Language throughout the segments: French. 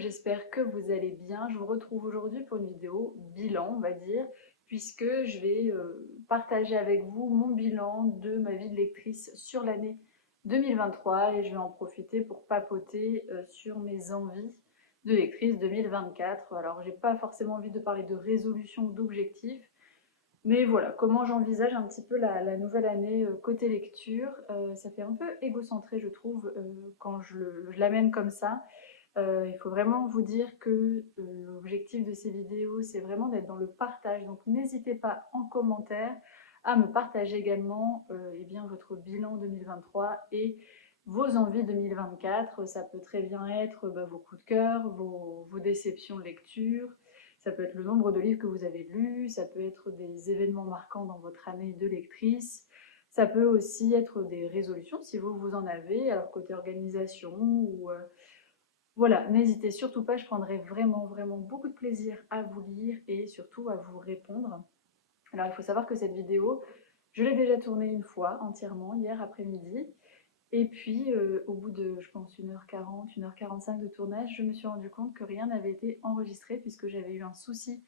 j'espère que vous allez bien. Je vous retrouve aujourd'hui pour une vidéo bilan, on va dire, puisque je vais partager avec vous mon bilan de ma vie de lectrice sur l'année 2023 et je vais en profiter pour papoter sur mes envies de lectrice 2024. Alors, j'ai pas forcément envie de parler de résolution ou d'objectifs, mais voilà, comment j'envisage un petit peu la nouvelle année côté lecture. Ça fait un peu égocentré, je trouve, quand je l'amène comme ça. Il faut vraiment vous dire que l'objectif de ces vidéos, c'est vraiment d'être dans le partage. Donc n'hésitez pas en commentaire à me partager également eh bien, votre bilan 2023 et vos envies 2024. Ça peut très bien être vos coups de cœur, vos déceptions de lecture. Ça peut être le nombre de livres que vous avez lus. Ça peut être des événements marquants dans votre année de lectrice. Ça peut aussi être des résolutions si vous en avez, alors côté organisation ou voilà, n'hésitez surtout pas, je prendrai vraiment beaucoup de plaisir à vous lire et surtout à vous répondre. Alors il faut savoir que cette vidéo, je l'ai déjà tournée une fois entièrement hier après-midi. Et puis au bout de, je pense, 1h40, 1h45 de tournage, je me suis rendu compte que rien n'avait été enregistré puisque j'avais eu un souci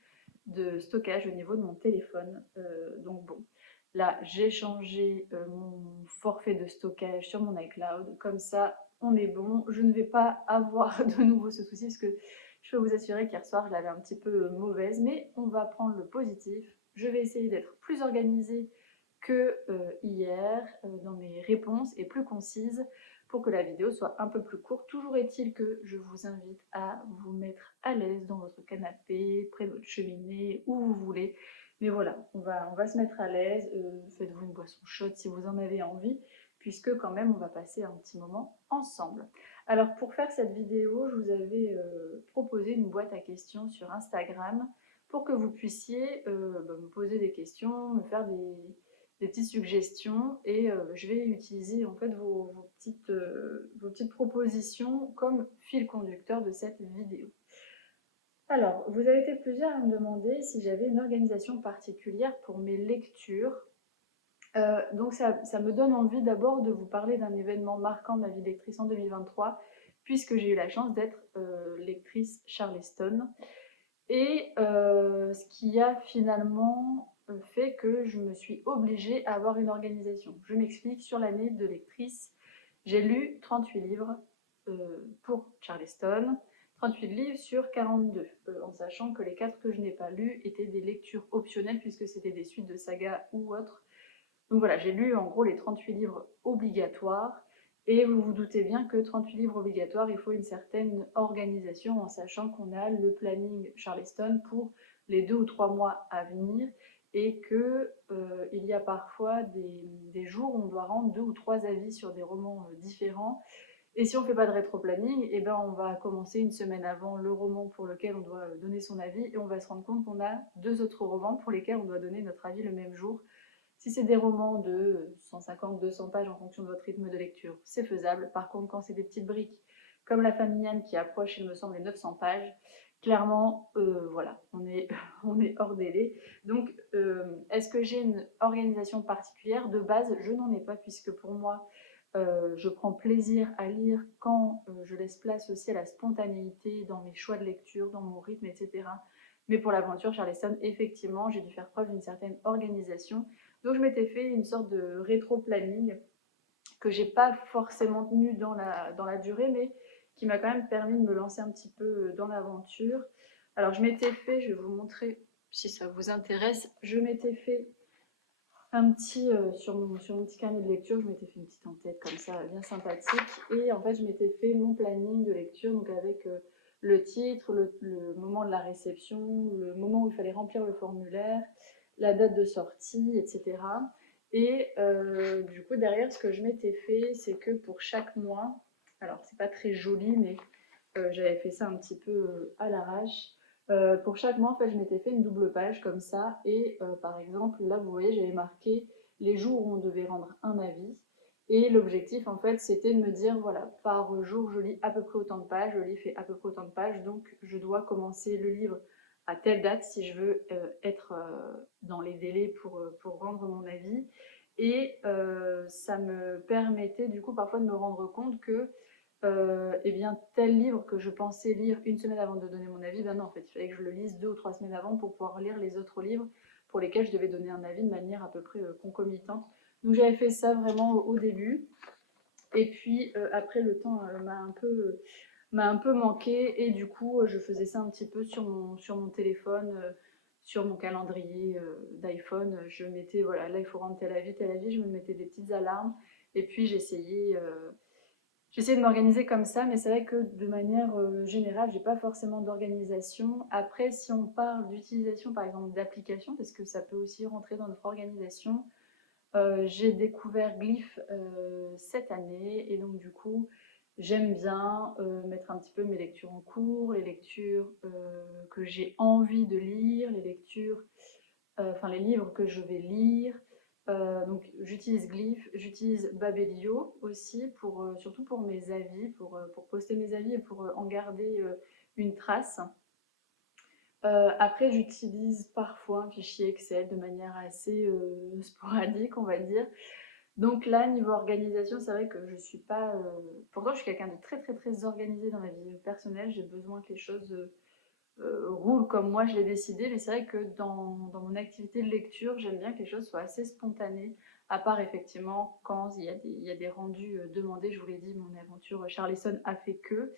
de stockage au niveau de mon téléphone. Donc bon, là j'ai changé mon forfait de stockage sur mon iCloud, comme ça on est bon, je ne vais pas avoir de nouveau ce souci parce que je peux vous assurer qu'hier soir je l'avais un petit peu mauvaise, mais on va prendre le positif. Je vais essayer d'être plus organisée que hier dans mes réponses et plus concise pour que la vidéo soit un peu plus courte. Toujours est-il que je vous invite à vous mettre à l'aise dans votre canapé, près de votre cheminée, où vous voulez. Mais voilà, on va se mettre à l'aise. Faites-vous une boisson chaude si vous en avez envie, puisque quand même on va passer un petit moment ensemble. Alors pour faire cette vidéo, je vous avais proposé une boîte à questions sur Instagram pour que vous puissiez me poser des questions, me faire des petites suggestions et je vais utiliser en fait vos petites propositions comme fil conducteur de cette vidéo. Alors, vous avez été plusieurs à me demander si j'avais une organisation particulière pour mes lectures. Donc ça me donne envie d'abord de vous parler d'un événement marquant de ma vie de lectrice en 2023, puisque j'ai eu la chance d'être lectrice Charleston. Et ce qui a finalement fait que je me suis obligée à avoir une organisation. Je m'explique, sur l'année de lectrice, j'ai lu 38 livres pour Charleston, 38 livres sur 42, en sachant que les 4 que je n'ai pas lus étaient des lectures optionnelles puisque c'était des suites de sagas ou autres. Donc voilà, j'ai lu en gros les 38 livres obligatoires. Et vous vous doutez bien que 38 livres obligatoires, il faut une certaine organisation en sachant qu'on a le planning Charleston pour les 2 ou 3 mois à venir et qu'il y a parfois des jours où on doit rendre 2 ou 3 avis sur des romans différents. Et si on ne fait pas de rétro-planning, eh ben on va commencer une semaine avant le roman pour lequel on doit donner son avis et on va se rendre compte qu'on a 2 autres romans pour lesquels on doit donner notre avis le même jour. Si c'est des romans de 150-200 pages en fonction de votre rythme de lecture, c'est faisable. Par contre, quand c'est des petites briques comme La Famille Anne qui approche, il me semble, les 900 pages, clairement, voilà, on est hors délai. Donc, est-ce que j'ai une organisation particulière? De base, je n'en ai pas, puisque pour moi, je prends plaisir à lire quand je laisse place aussi à la spontanéité dans mes choix de lecture, dans mon rythme, etc. Mais pour l'aventure Charleston, effectivement, j'ai dû faire preuve d'une certaine organisation. Donc je m'étais fait une sorte de rétro-planning que j'ai pas forcément tenu dans la durée, mais qui m'a quand même permis de me lancer un petit peu dans l'aventure. Alors je m'étais fait, je vais vous montrer si ça vous intéresse, je m'étais fait un petit, sur mon petit carnet de lecture, je m'étais fait une petite en-tête comme ça, bien sympathique. Et en fait, je m'étais fait mon planning de lecture, donc avec le titre, le moment de la réception, le moment où il fallait remplir le formulaire, la date de sortie, etc. Et du coup, derrière, ce que je m'étais fait, c'est que pour chaque mois, alors c'est pas très joli, mais j'avais fait ça un petit peu à l'arrache. Pour chaque mois, en fait, je m'étais fait une double page comme ça. Et par exemple, là, vous voyez, j'avais marqué les jours où on devait rendre un avis. Et l'objectif, en fait, c'était de me dire, voilà, par jour, je lis à peu près autant de pages, le livre fait à peu près autant de pages, donc je dois commencer le livre à telle date si je veux être dans les délais pour rendre mon avis. Et ça me permettait, du coup, parfois de me rendre compte que eh bien tel livre que je pensais lire une semaine avant de donner mon avis, ben non, en fait, il fallait que je le lise 2 ou 3 semaines avant pour pouvoir lire les autres livres pour lesquels je devais donner un avis de manière à peu près concomitante. Donc j'avais fait ça vraiment au début. Et puis après, le temps m'a un peu manqué et du coup, je faisais ça un petit peu sur mon téléphone, sur mon calendrier d'iPhone. Je mettais, voilà, là il faut rendre tel avis, je me mettais des petites alarmes et puis j'essayais de m'organiser comme ça, mais c'est vrai que de manière générale, j'ai pas forcément d'organisation. Après, si on parle d'utilisation par exemple d'applications, parce que ça peut aussi rentrer dans notre organisation, j'ai découvert Glyph cette année et donc du coup j'aime bien mettre un petit peu mes lectures en cours, les lectures que j'ai envie de lire, les lectures, enfin les livres que je vais lire. Donc j'utilise Glyph, j'utilise Babelio aussi pour surtout pour mes avis, pour poster mes avis et pour en garder une trace. Après, j'utilise parfois un fichier Excel de manière assez sporadique, on va dire. Donc là, niveau organisation, c'est vrai que je suis pas. Pourtant, je suis quelqu'un de très très très organisé dans ma vie personnelle. J'ai besoin que les choses roulent comme moi je l'ai décidé. Mais c'est vrai que dans mon activité de lecture, j'aime bien que les choses soient assez spontanées. À part effectivement quand il y a des rendus demandés. Je vous l'ai dit, mon aventure Charleston a fait que.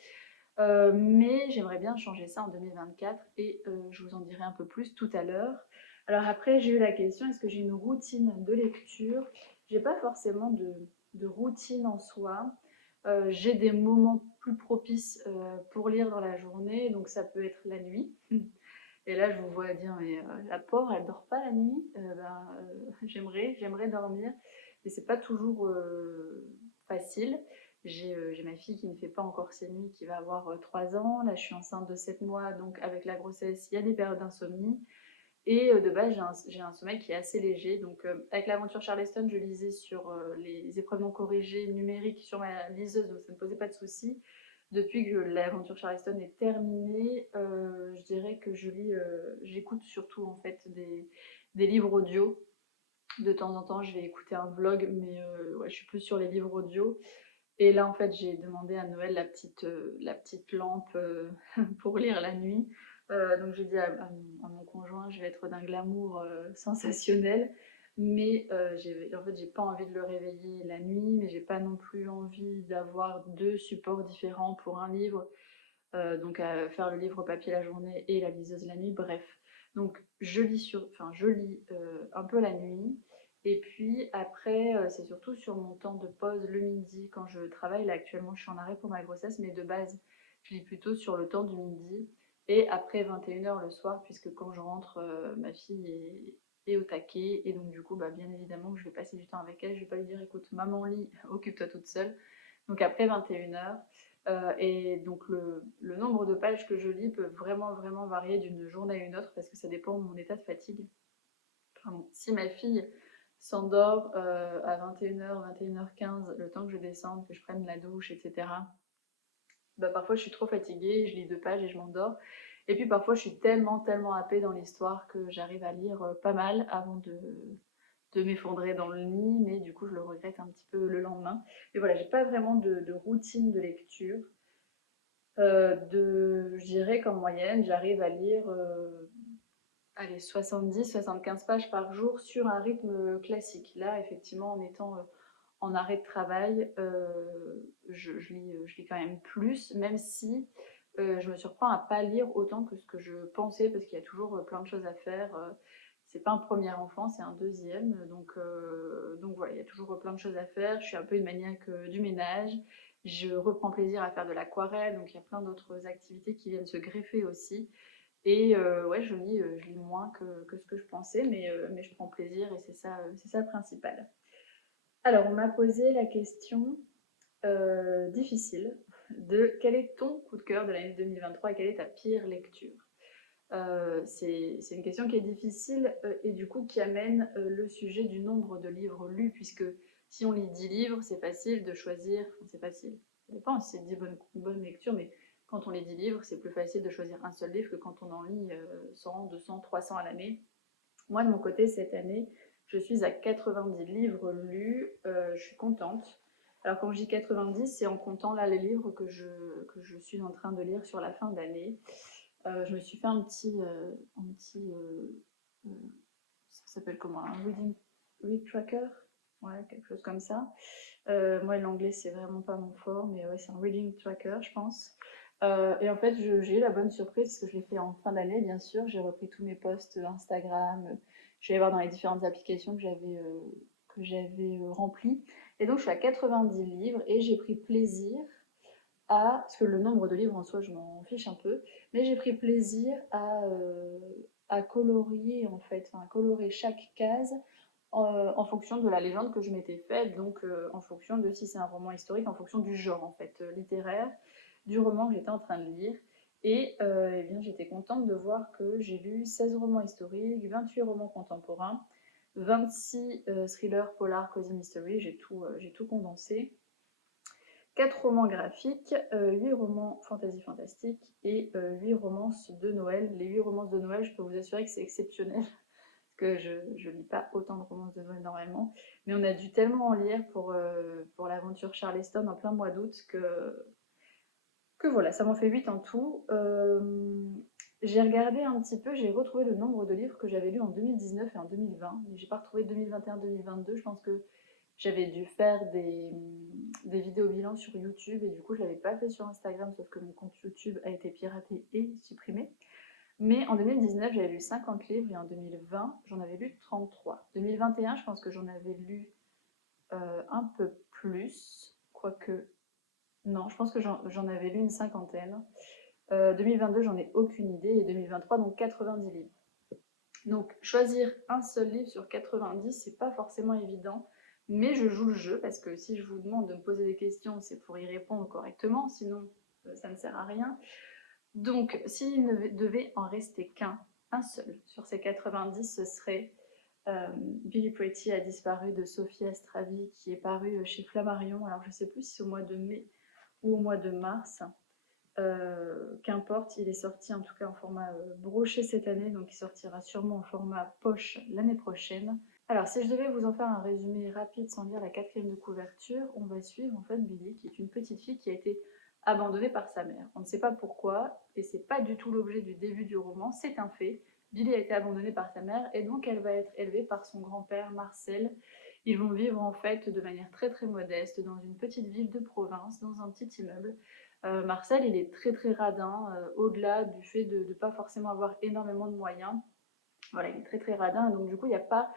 Mais j'aimerais bien changer ça en 2024 et je vous en dirai un peu plus tout à l'heure. Alors après, j'ai eu la question, est-ce que j'ai une routine de lecture? J'ai pas forcément de routine en soi. J'ai des moments plus propices pour lire dans la journée, donc ça peut être la nuit. Et là, je vous vois dire, mais la pauvre, elle dort pas la nuit. J'aimerais dormir, mais c'est pas toujours facile. J'ai ma fille qui ne fait pas encore ses nuits, qui va avoir 3 ans. Là, je suis enceinte de 7 mois, donc avec la grossesse, il y a des périodes d'insomnie. Et de base, j'ai un sommeil qui est assez léger. Donc, avec l'aventure Charleston, je lisais sur les épreuves non corrigées numériques sur ma liseuse, donc ça ne posait pas de soucis. Depuis que l'aventure Charleston est terminée, je dirais que j'écoute surtout en fait des livres audio. De temps en temps, je vais écouter un vlog, mais ouais, je suis plus sur les livres audio. Et là, en fait, j'ai demandé à Noël la petite lampe pour lire la nuit. Donc j'ai dit à mon conjoint, je vais être d'un glamour sensationnel, mais en fait, j'ai pas envie de le réveiller la nuit, mais j'ai pas non plus envie d'avoir 2 supports différents pour un livre. Donc à faire le livre papier la journée et la liseuse la nuit, bref. Donc je lis un peu la nuit. Et puis après, c'est surtout sur mon temps de pause le midi quand je travaille. Là actuellement, je suis en arrêt pour ma grossesse, mais de base, je lis plutôt sur le temps du midi. Et après 21 h le soir, puisque quand je rentre, ma fille est au taquet. Et donc du coup, bah, bien évidemment que je vais passer du temps avec elle. Je vais pas lui dire, écoute, maman lit, occupe-toi toute seule. Donc après 21 h. Et donc le nombre de pages que je lis peut vraiment vraiment varier d'une journée à une autre parce que ça dépend de mon état de fatigue. Enfin, bon, si ma fille s'endort à 21 h, 21 h 15, le temps que je descende, que je prenne la douche, etc. Bah, parfois je suis trop fatiguée, je lis 2 pages et je m'endors. Et puis parfois je suis tellement happée dans l'histoire que j'arrive à lire pas mal avant de m'effondrer dans le lit, mais du coup je le regrette un petit peu le lendemain. Mais voilà, j'ai pas vraiment de routine de lecture. Je dirais qu'en moyenne, j'arrive à lire allez, 70-75 pages par jour sur un rythme classique. Là, effectivement, en étant en arrêt de travail, je lis quand même plus, même si je me surprends à pas lire autant que ce que je pensais, parce qu'il y a toujours plein de choses à faire. C'est pas un premier enfant, c'est un deuxième. Donc voilà, il y a toujours plein de choses à faire. Je suis un peu une maniaque du ménage. Je reprends plaisir à faire de l'aquarelle, donc il y a plein d'autres activités qui viennent se greffer aussi. Et ouais, je lis moins que ce que je pensais, mais je prends plaisir et c'est ça le principal. Alors, on m'a posé la question difficile de quel est ton coup de cœur de l'année 2023 et quelle est ta pire lecture. C'est une question qui est difficile et du coup qui amène le sujet du nombre de livres lus, puisque si on lit 10 livres, c'est facile de choisir, enfin, c'est facile, ça dépend si c'est 10 bonnes lectures, mais quand on lit 10 livres, c'est plus facile de choisir un seul livre que quand on en lit 100, 200, 300 à l'année. Moi, de mon côté, cette année, je suis à 90 livres lus, je suis contente. Alors quand je dis 90, c'est en comptant là les livres que je suis en train de lire sur la fin d'année. Je me suis fait un petit euh, ça s'appelle comment? Un read tracker? Ouais, quelque chose comme ça. Moi, l'anglais, c'est vraiment pas mon fort, mais ouais, c'est un reading tracker, je pense. Et en fait, j'ai eu la bonne surprise parce que je l'ai fait en fin d'année, bien sûr. J'ai repris tous mes posts Instagram. Je vais voir dans les différentes applications que j'avais remplies. Et donc, je suis à 90 livres et j'ai pris plaisir parce que le nombre de livres en soi, je m'en fiche un peu, mais j'ai pris plaisir à colorier, en fait, enfin, colorer chaque case en fonction de la légende que je m'étais faite, donc en fonction de si c'est un roman historique, en fonction du genre en fait littéraire, du roman que j'étais en train de lire. Et eh bien, j'étais contente de voir que j'ai lu 16 romans historiques, 28 romans contemporains, 26 thrillers, polar, cozy mystery, j'ai tout condensé. 4 romans graphiques, 8 romans fantasy fantastique et 8 romances de Noël. Les 8 romances de Noël, je peux vous assurer que c'est exceptionnel que je lis pas autant de romances de Noël normalement, mais on a dû tellement en lire pour l'aventure Charleston en plein mois d'août que voilà, ça m'en fait 8 en tout. J'ai regardé un petit peu, j'ai retrouvé le nombre de livres que j'avais lus en 2019 et en 2020, mais j'ai pas retrouvé 2021-2022, je pense que j'avais dû faire des vidéos bilans sur YouTube et du coup je l'avais pas fait sur Instagram, sauf que mon compte YouTube a été piraté et supprimé. Mais en 2019, j'avais lu 50 livres et en 2020, j'en avais lu 33. 2021, je pense que j'en avais lu un peu plus, quoique non, je pense que j'en avais lu une cinquantaine. 2022, j'en ai aucune idée et 2023, donc 90 livres. Donc choisir un seul livre sur 90, c'est pas forcément évident, mais je joue le jeu parce que si je vous demande de me poser des questions, c'est pour y répondre correctement, sinon ça ne sert à rien. Donc, s'il ne devait en rester qu'un, un seul, sur ces 90, ce serait Billy Pretty a disparu de Sophie Astravi, qui est paru chez Flammarion. Alors, je ne sais plus si c'est au mois de mai ou au mois de mars. Qu'importe, il est sorti en tout cas en format broché cette année, donc il sortira sûrement en format poche l'année prochaine. Alors, si je devais vous en faire un résumé rapide sans lire la quatrième de couverture, on va suivre en fait Billy, qui est une petite fille qui a été abandonnée par sa mère. On ne sait pas pourquoi, et c'est pas du tout l'objet du début du roman, c'est un fait. Billy a été abandonnée par sa mère, et donc elle va être élevée par son grand-père Marcel. Ils vont vivre en fait de manière très très modeste dans une petite ville de province, dans un petit immeuble. Marcel, il est très très radin, au-delà du fait de ne pas forcément avoir énormément de moyens. Voilà, il est très très radin, donc du coup, il n'y a pas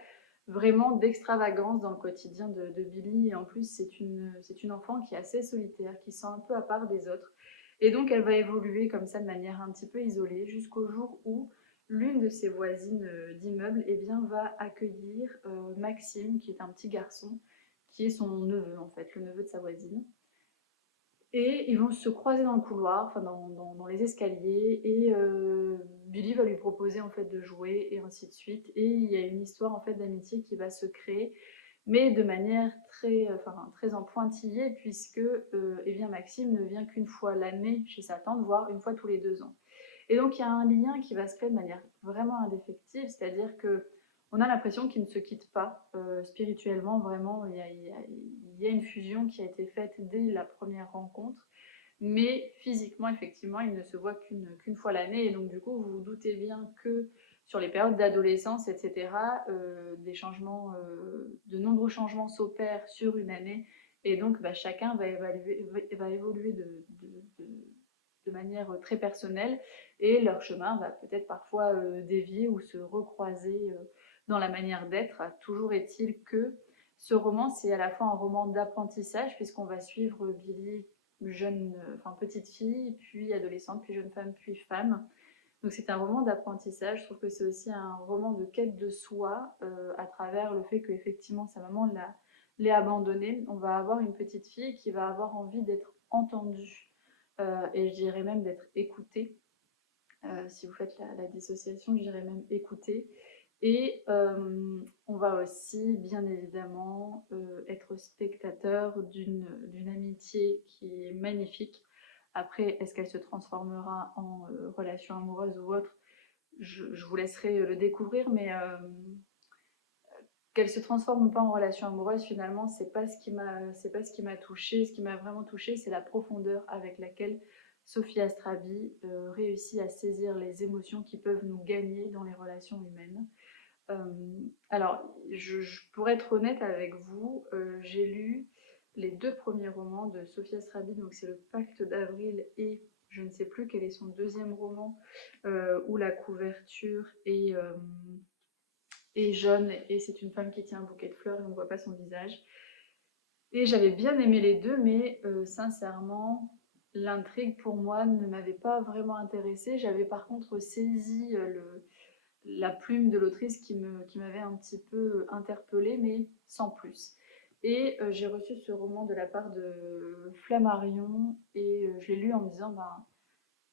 vraiment d'extravagance dans le quotidien de Billy. Et en plus, c'est une enfant qui est assez solitaire, qui se sent un peu à part des autres. Et donc, elle va évoluer comme ça de manière un petit peu isolée jusqu'au jour où l'une de ses voisines d'immeuble eh bien, va accueillir Maxime, qui est un petit garçon, qui est son neveu en fait, le neveu de sa voisine. Et ils vont se croiser dans le couloir, enfin dans les escaliers, et Billy va lui proposer en fait de jouer et ainsi de suite. Et il y a une histoire en fait d'amitié qui va se créer, mais de manière très en pointillé, puisque eh bien Maxime ne vient qu'une fois l'année chez sa tante, voire une fois tous les 2 ans. Et donc il y a un lien qui va se créer de manière vraiment indéfectible, c'est-à-dire que on a l'impression qu'ils ne se quittent pas spirituellement, vraiment. Il y a une fusion qui a été faite dès la première rencontre, mais physiquement, effectivement, ils ne se voient qu'une fois l'année. Et donc, du coup, vous vous doutez bien que sur les périodes d'adolescence, etc., de nombreux changements s'opèrent sur une année. Et donc, bah, chacun va évoluer de manière très personnelle et leur chemin va peut-être parfois dévier ou se recroiser dans la manière d'être. Toujours est-il que ce roman, c'est à la fois un roman d'apprentissage, puisqu'on va suivre Billy, petite fille, puis adolescente, puis jeune femme, puis femme. Donc c'est un roman d'apprentissage. Je trouve que c'est aussi un roman de quête de soi, à travers le fait qu'effectivement sa maman l'ait abandonnée. On va avoir une petite fille qui va avoir envie d'être entendue, et je dirais même d'être écoutée. Si vous faites la dissociation, je dirais même écoutée. Et on va aussi, bien évidemment, être spectateur d'une amitié qui est magnifique. Après, est-ce qu'elle se transformera en relation amoureuse ou autre? Je vous laisserai le découvrir, mais qu'elle se transforme ou pas en relation amoureuse, finalement, c'est pas ce qui m'a touchée. Ce qui m'a vraiment touchée, c'est la profondeur avec laquelle Sophie Astrabi réussit à saisir les émotions qui peuvent nous gagner dans les relations humaines. Alors, pour être honnête avec vous, j'ai lu les 2 premiers romans de Sophie Astrabi, donc c'est Le Pacte d'Avril et je ne sais plus quel est son deuxième roman, où la couverture est jaune et c'est une femme qui tient un bouquet de fleurs et on ne voit pas son visage. Et j'avais bien aimé les deux, mais sincèrement, l'intrigue pour moi ne m'avait pas vraiment intéressée. J'avais par contre saisi la plume de l'autrice qui m'avait un petit peu interpellée, mais sans plus. Et j'ai reçu ce roman de la part de Flammarion et je l'ai lu en me disant, ben,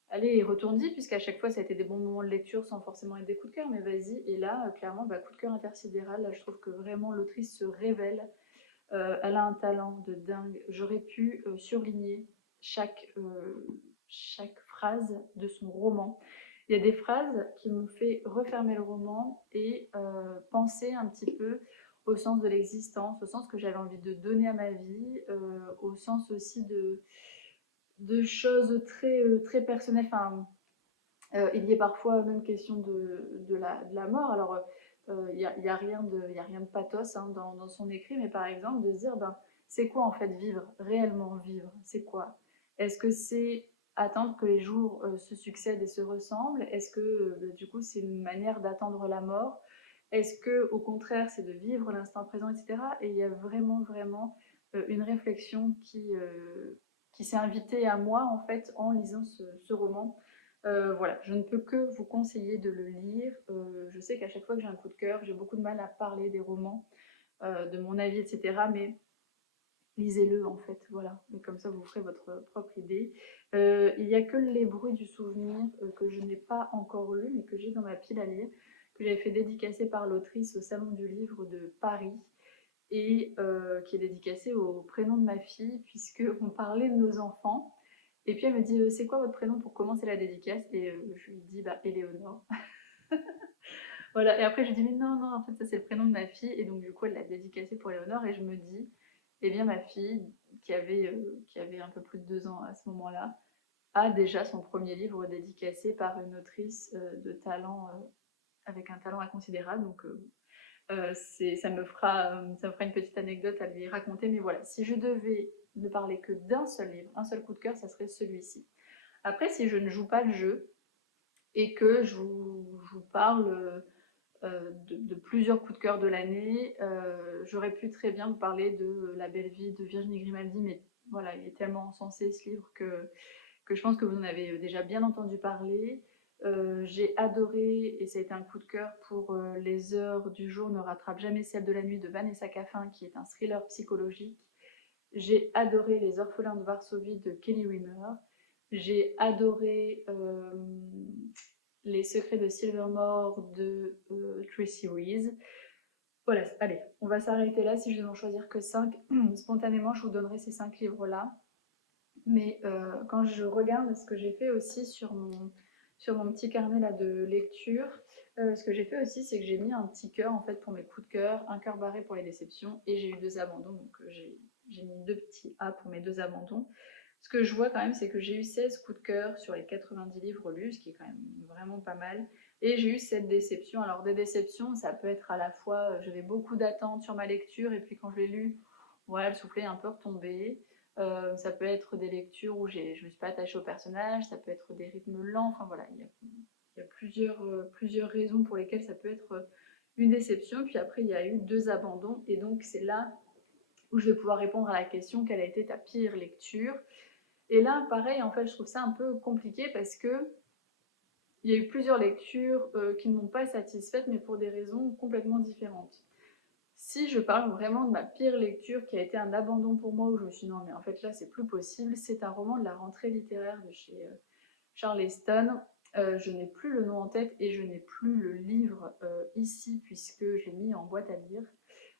allez, retourne-y, puisqu'à chaque fois ça a été des bons moments de lecture sans forcément être des coups de cœur, mais vas-y. Et là, clairement, bah, coup de cœur intersidéral. Là, je trouve que vraiment l'autrice se révèle. Elle a un talent de dingue. J'aurais pu surligner chaque phrase de son roman. Il y a des phrases qui m'ont fait refermer le roman et penser un petit peu au sens de l'existence, au sens que j'avais envie de donner à ma vie, au sens aussi de choses très personnelles. Enfin, il y a parfois même question de la mort. Alors, y a rien y a rien de pathos hein, dans son écrit, mais par exemple, de se dire, ben, c'est quoi en fait vivre, réellement vivre, c'est quoi? Est-ce que c'est attendre que les jours se succèdent et se ressemblent? Est-ce que du coup c'est une manière d'attendre la mort? Est-ce que au contraire c'est de vivre l'instant présent, etc. Et il y a vraiment une réflexion qui s'est invitée à moi en fait en lisant ce roman. Voilà, je ne peux que vous conseiller de le lire. Je sais qu'à chaque fois que j'ai un coup de cœur, j'ai beaucoup de mal à parler des romans, de mon avis, etc. Mais lisez-le en fait, voilà. Et comme ça, vous ferez votre propre idée. Il n'y a que Les Bruits du souvenir que je n'ai pas encore lu, mais que j'ai dans ma pile à lire, que j'avais fait dédicacer par l'autrice au Salon du Livre de Paris et qui est dédicacé au prénom de ma fille, puisqu'on parlait de nos enfants. Et puis elle me dit c'est quoi votre prénom pour commencer la dédicace? Et je lui dis bah Éléonore. Voilà, et après je lui dis mais non, en fait ça c'est le prénom de ma fille. Et donc du coup elle l'a dédicacé pour Éléonore et je me dis, eh bien ma fille, qui avait un peu plus de 2 ans à ce moment-là, a déjà son premier livre dédicacé par une autrice de talent, avec un talent inconsidérable. Donc ça me fera une petite anecdote à lui raconter. Mais voilà, si je devais ne parler que d'un seul livre, un seul coup de cœur, ça serait celui-ci. Après, si je ne joue pas le jeu et que je vous parle de plusieurs coups de cœur de l'année, j'aurais pu très bien vous parler de La belle vie de Virginie Grimaldi, mais voilà, il est tellement encensé ce livre que je pense que vous en avez déjà bien entendu parler. J'ai adoré, et ça a été un coup de cœur pour Les heures du jour ne rattrapent jamais celles de la nuit de Vanessa Caffin, qui est un thriller psychologique. J'ai adoré Les orphelins de Varsovie de Kelly Wimmer. J'ai adoré Les secrets de Silvermore de Tracy Rees. Voilà, allez, on va s'arrêter là. Si je devais en choisir que 5, spontanément, je vous donnerai ces 5 livres-là. Mais quand je regarde ce que j'ai fait aussi sur mon petit carnet là, de lecture, ce que j'ai fait aussi, c'est que j'ai mis un petit cœur en fait pour mes coups de cœur, un cœur barré pour les déceptions, et j'ai eu 2 abandons, donc j'ai mis 2 petits A pour mes 2 abandons. Ce que je vois quand même, c'est que j'ai eu 16 coups de cœur sur les 90 livres lus, ce qui est quand même vraiment pas mal. Et j'ai eu 7 déceptions. Alors des déceptions, ça peut être à la fois, j'avais beaucoup d'attentes sur ma lecture, et puis quand je l'ai lu, voilà, le soufflet est un peu retombé. Ça peut être des lectures où je ne me suis pas attachée au personnage, ça peut être des rythmes lents, enfin voilà, il y a plusieurs raisons pour lesquelles ça peut être une déception. Puis après, il y a eu 2 abandons, et donc c'est là où je vais pouvoir répondre à la question quelle a été ta pire lecture. Et là, pareil, en fait, je trouve ça un peu compliqué parce que il y a eu plusieurs lectures qui ne m'ont pas satisfaite, mais pour des raisons complètement différentes. Si je parle vraiment de ma pire lecture qui a été un abandon pour moi, où je me suis dit non mais en fait là c'est plus possible, c'est un roman de la rentrée littéraire de chez Charleston. Je n'ai plus le nom en tête et je n'ai plus le livre ici puisque je l'ai mis en boîte à lire.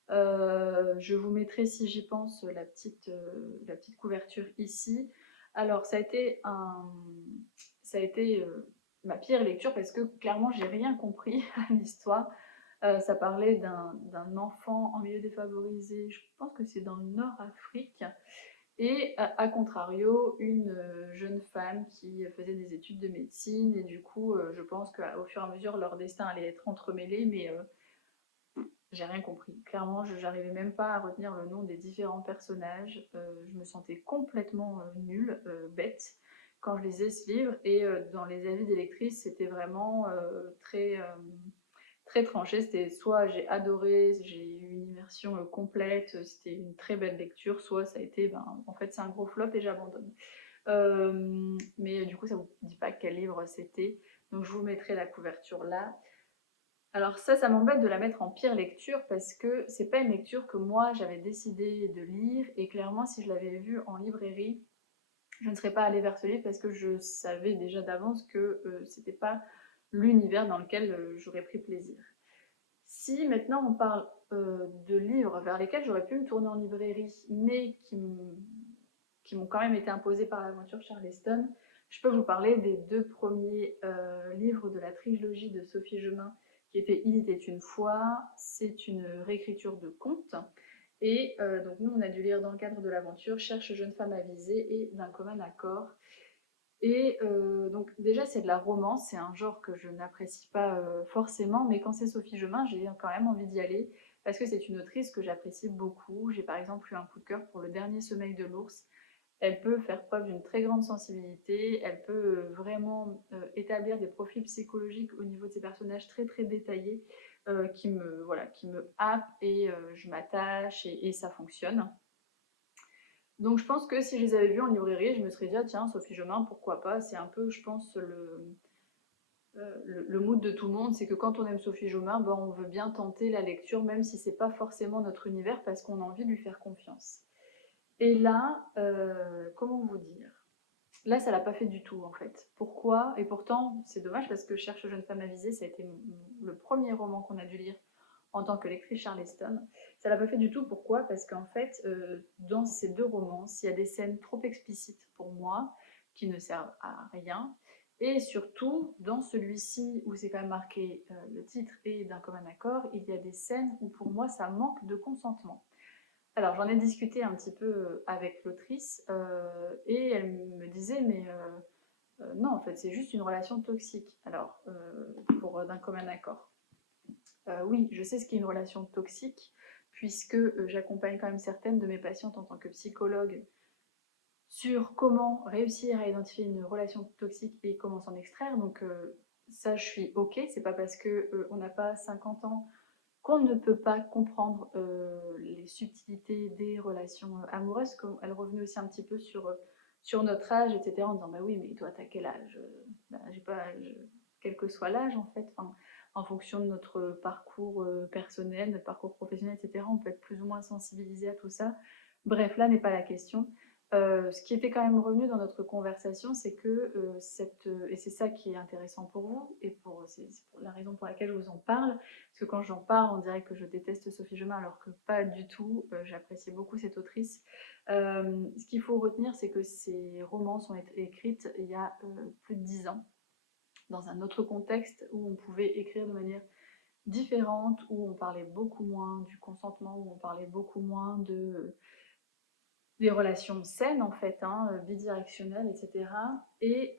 Je vous mettrai si j'y pense la petite couverture ici. Alors ça a été ma pire lecture parce que clairement j'ai rien compris à l'histoire. Ça parlait d'un enfant en milieu défavorisé, je pense que c'est dans le Nord-Afrique, et à contrario, une jeune femme qui faisait des études de médecine, et du coup, je pense qu'au fur et à mesure, leur destin allait être entremêlé, mais j'ai rien compris. Clairement, je n'arrivais même pas à retenir le nom des différents personnages. Je me sentais complètement nulle, bête, quand je lisais ce livre. Et dans les avis des lectrices, c'était vraiment très tranché. C'était soit j'ai adoré, j'ai eu une immersion complète, c'était une très belle lecture, soit ça a été, ben, en fait, c'est un gros flop et j'abandonne. Mais du coup, ça ne vous dit pas quel livre c'était. Donc, je vous mettrai la couverture là. Alors ça m'embête de la mettre en pire lecture parce que c'est pas une lecture que moi j'avais décidé de lire et clairement si je l'avais vue en librairie, je ne serais pas allée vers ce livre parce que je savais déjà d'avance que c'était pas l'univers dans lequel j'aurais pris plaisir. Si maintenant on parle de livres vers lesquels j'aurais pu me tourner en librairie mais qui m'ont quand même été imposés par l'aventure Charleston, je peux vous parler des deux premiers livres de la trilogie de Sophie Gemin qui était Il était une fois. C'est une réécriture de contes. Et donc nous, on a dû lire dans le cadre de l'aventure Cherche jeune femme avisée et D'un commun accord. Et donc déjà, c'est de la romance, c'est un genre que je n'apprécie pas forcément, mais quand c'est Sophie Gemin, j'ai quand même envie d'y aller parce que c'est une autrice que j'apprécie beaucoup. J'ai par exemple eu un coup de cœur pour Le Dernier sommeil de l'ours. Elle peut faire preuve d'une très grande sensibilité, elle peut vraiment établir des profils psychologiques au niveau de ses personnages très très détaillés voilà, qui me happent et je m'attache et ça fonctionne. Donc je pense que si je les avais vus en librairie, je me serais dit, ah, tiens, Sophie Gemin, pourquoi pas. C'est un peu, je pense, le mood de tout le monde, c'est que quand on aime Sophie Gemin, ben, on veut bien tenter la lecture, même si c'est pas forcément notre univers, parce qu'on a envie de lui faire confiance. Et là, comment vous dire? Là, ça l'a pas fait du tout, en fait. Pourquoi? Et pourtant, c'est dommage parce que Cherche jeune femme avisée, ça a été le premier roman qu'on a dû lire en tant que lectrice Charleston. Ça l'a pas fait du tout. Pourquoi? Parce qu'en fait, dans ces deux romans, il y a des scènes trop explicites pour moi, qui ne servent à rien. Et surtout, dans celui-ci, où c'est quand même marqué le titre et D'un commun accord, il y a des scènes où pour moi, ça manque de consentement. Alors, j'en ai discuté un petit peu avec l'autrice et elle me disait, mais non, en fait, c'est juste une relation toxique. Alors, pour D'un commun accord. Oui, je sais ce qu'est une relation toxique, puisque j'accompagne quand même certaines de mes patientes en tant que psychologue sur comment réussir à identifier une relation toxique et comment s'en extraire. Donc, ça, je suis OK. C'est pas parce qu'on n'a pas 50 ans qu'on ne peut pas comprendre les subtilités des relations amoureuses. Comme elle revenait aussi un petit peu sur notre âge, etc. En disant bah oui, mais toi, t'as quel âge? Bah, j'ai pas âge, quel que soit l'âge en fait. Enfin, en fonction de notre parcours personnel, notre parcours professionnel, etc. On peut être plus ou moins sensibilisé à tout ça. Bref, là n'est pas la question. Ce qui était quand même revenu dans notre conversation, c'est que et c'est ça qui est intéressant pour vous, et c'est pour la raison pour laquelle je vous en parle, parce que quand j'en parle, on dirait que je déteste Sophie Gemin, alors que pas du tout, j'apprécie beaucoup cette autrice. Ce qu'il faut retenir, c'est que ces romans sont écrites il y a plus de 10 ans, dans un autre contexte où on pouvait écrire de manière différente, où on parlait beaucoup moins du consentement, où on parlait beaucoup moins des relations saines en fait, hein, bidirectionnelles, etc. Et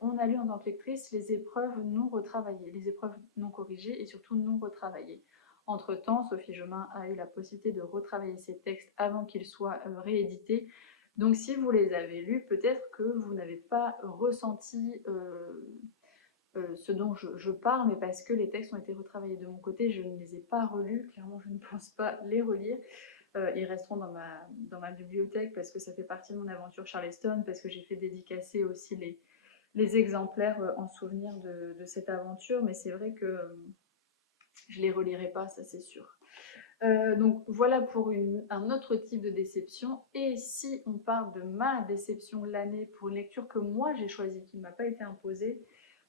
on a lu en tant que lectrice les épreuves non retravaillées, les épreuves non corrigées et surtout non retravaillées. Entre-temps, Sophie Gemin a eu la possibilité de retravailler ses textes avant qu'ils soient réédités. Donc si vous les avez lus, peut-être que vous n'avez pas ressenti ce dont je parle, mais parce que les textes ont été retravaillés de mon côté, je ne les ai pas relus, clairement je ne pense pas les relire. Ils resteront dans ma bibliothèque parce que ça fait partie de mon aventure Charleston, parce que j'ai fait dédicacer aussi les exemplaires en souvenir de cette aventure, mais c'est vrai que je les relirai pas, ça c'est sûr. Donc voilà pour un autre type de déception. Et si on parle de ma déception de l'année pour une lecture que moi j'ai choisie, qui ne m'a pas été imposée,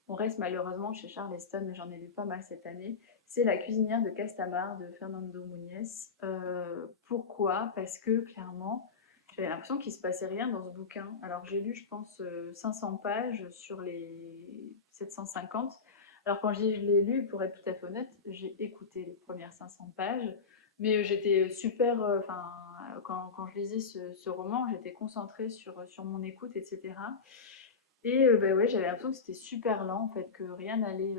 on reste malheureusement chez Charleston, mais j'en ai lu pas mal cette année. C'est La cuisinière de Castamar de Fernando Muñez. Pourquoi? Parce que clairement, j'avais l'impression qu'il ne se passait rien dans ce bouquin. Alors j'ai lu, je pense, 500 pages sur les 750. Alors quand je dis je l'ai lu, pour être tout à fait honnête, j'ai écouté les premières 500 pages, mais j'étais super, enfin, quand je lisais ce roman, j'étais concentrée sur mon écoute, etc. Et bah ouais, j'avais l'impression que c'était super lent, en fait, que rien n'allait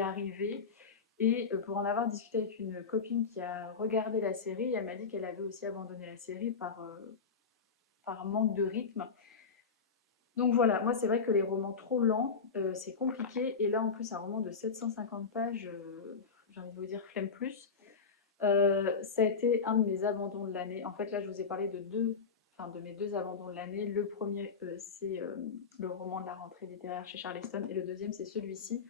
arriver. Et pour en avoir discuté avec une copine qui a regardé la série, elle m'a dit qu'elle avait aussi abandonné la série par manque de rythme. Donc voilà, moi c'est vrai que les romans trop lents, c'est compliqué. Et là en plus un roman de 750 pages, j'ai envie de vous dire flemme plus. Ça a été un de mes abandons de l'année. En fait là je vous ai parlé de mes deux abandons de l'année. Le premier c'est le roman de la rentrée littéraire chez Charleston et le deuxième c'est celui-ci.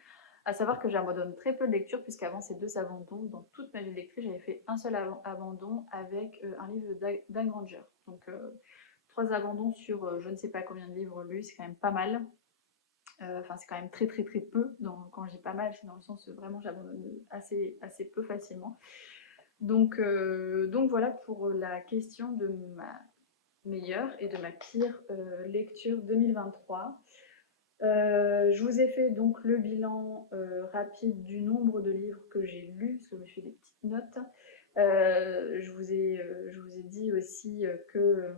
À savoir que j'abandonne très peu de lectures puisqu'avant ces deux abandons, dans toute ma vie de lectrice, j'avais fait un seul abandon avec un livre d'Anne Granger. Donc 3 abandons sur je ne sais pas combien de livres lus, c'est quand même pas mal. Enfin, c'est quand même très très très peu. Quand je dis pas mal, c'est dans le sens où vraiment j'abandonne assez peu facilement. Donc voilà pour la question de ma meilleure et de ma pire lecture 2023. Je vous ai fait donc le bilan rapide du nombre de livres que j'ai lus, parce que je me suis fait des petites notes. Je vous ai dit aussi que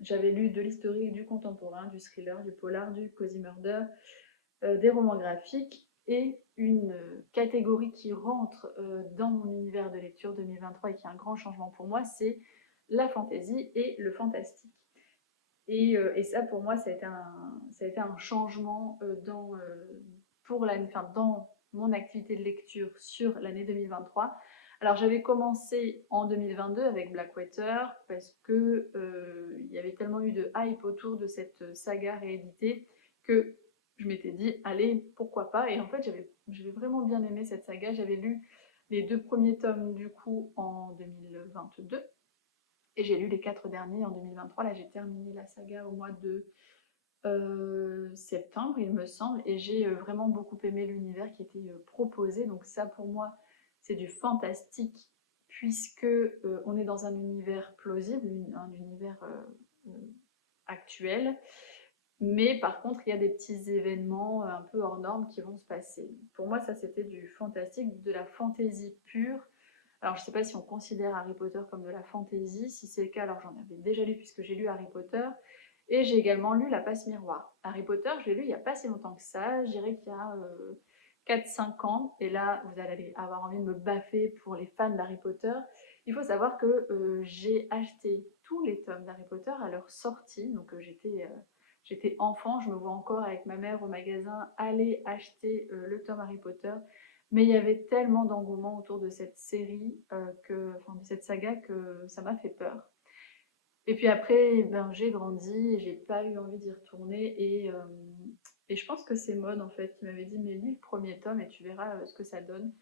j'avais lu de l'historique, du contemporain, du thriller, du polar, du cozy murder, des romans graphiques et une catégorie qui rentre dans mon univers de lecture 2023 et qui est un grand changement pour moi, c'est la fantasy et le fantastique. Et ça, pour moi, ça a été un changement dans mon activité de lecture sur l'année 2023. Alors, j'avais commencé en 2022 avec Blackwater parce que il y avait tellement eu de hype autour de cette saga rééditée que je m'étais dit, allez, pourquoi pas. Et en fait, j'avais vraiment bien aimé cette saga. J'avais lu les 2 premiers tomes du coup en 2022. Et j'ai lu les 4 derniers en 2023. Là, j'ai terminé la saga au mois de septembre, il me semble. Et j'ai vraiment beaucoup aimé l'univers qui était proposé. Donc ça, pour moi, c'est du fantastique, puisque on est dans un univers plausible, un univers actuel. Mais par contre, il y a des petits événements un peu hors normes qui vont se passer. Pour moi, ça, c'était du fantastique, de la fantaisie pure. Alors, je ne sais pas si on considère Harry Potter comme de la fantasy. Si c'est le cas, alors j'en avais déjà lu puisque j'ai lu Harry Potter. Et j'ai également lu La Passe Miroir. Harry Potter, je l'ai lu il n'y a pas si longtemps que ça. Je dirais qu'il y a 4-5 ans. Et là, vous allez avoir envie de me baffer pour les fans d'Harry Potter. Il faut savoir que j'ai acheté tous les tomes d'Harry Potter à leur sortie. Donc j'étais enfant, je me vois encore avec ma mère au magasin aller acheter le tome Harry Potter. Mais il y avait tellement d'engouement autour de cette série, de cette saga, que ça m'a fait peur. Et puis après, ben, j'ai grandi et j'ai pas eu envie d'y retourner. Et je pense que c'est Maud en fait qui m'avait dit mais lis le premier tome et tu verras ce que ça donne.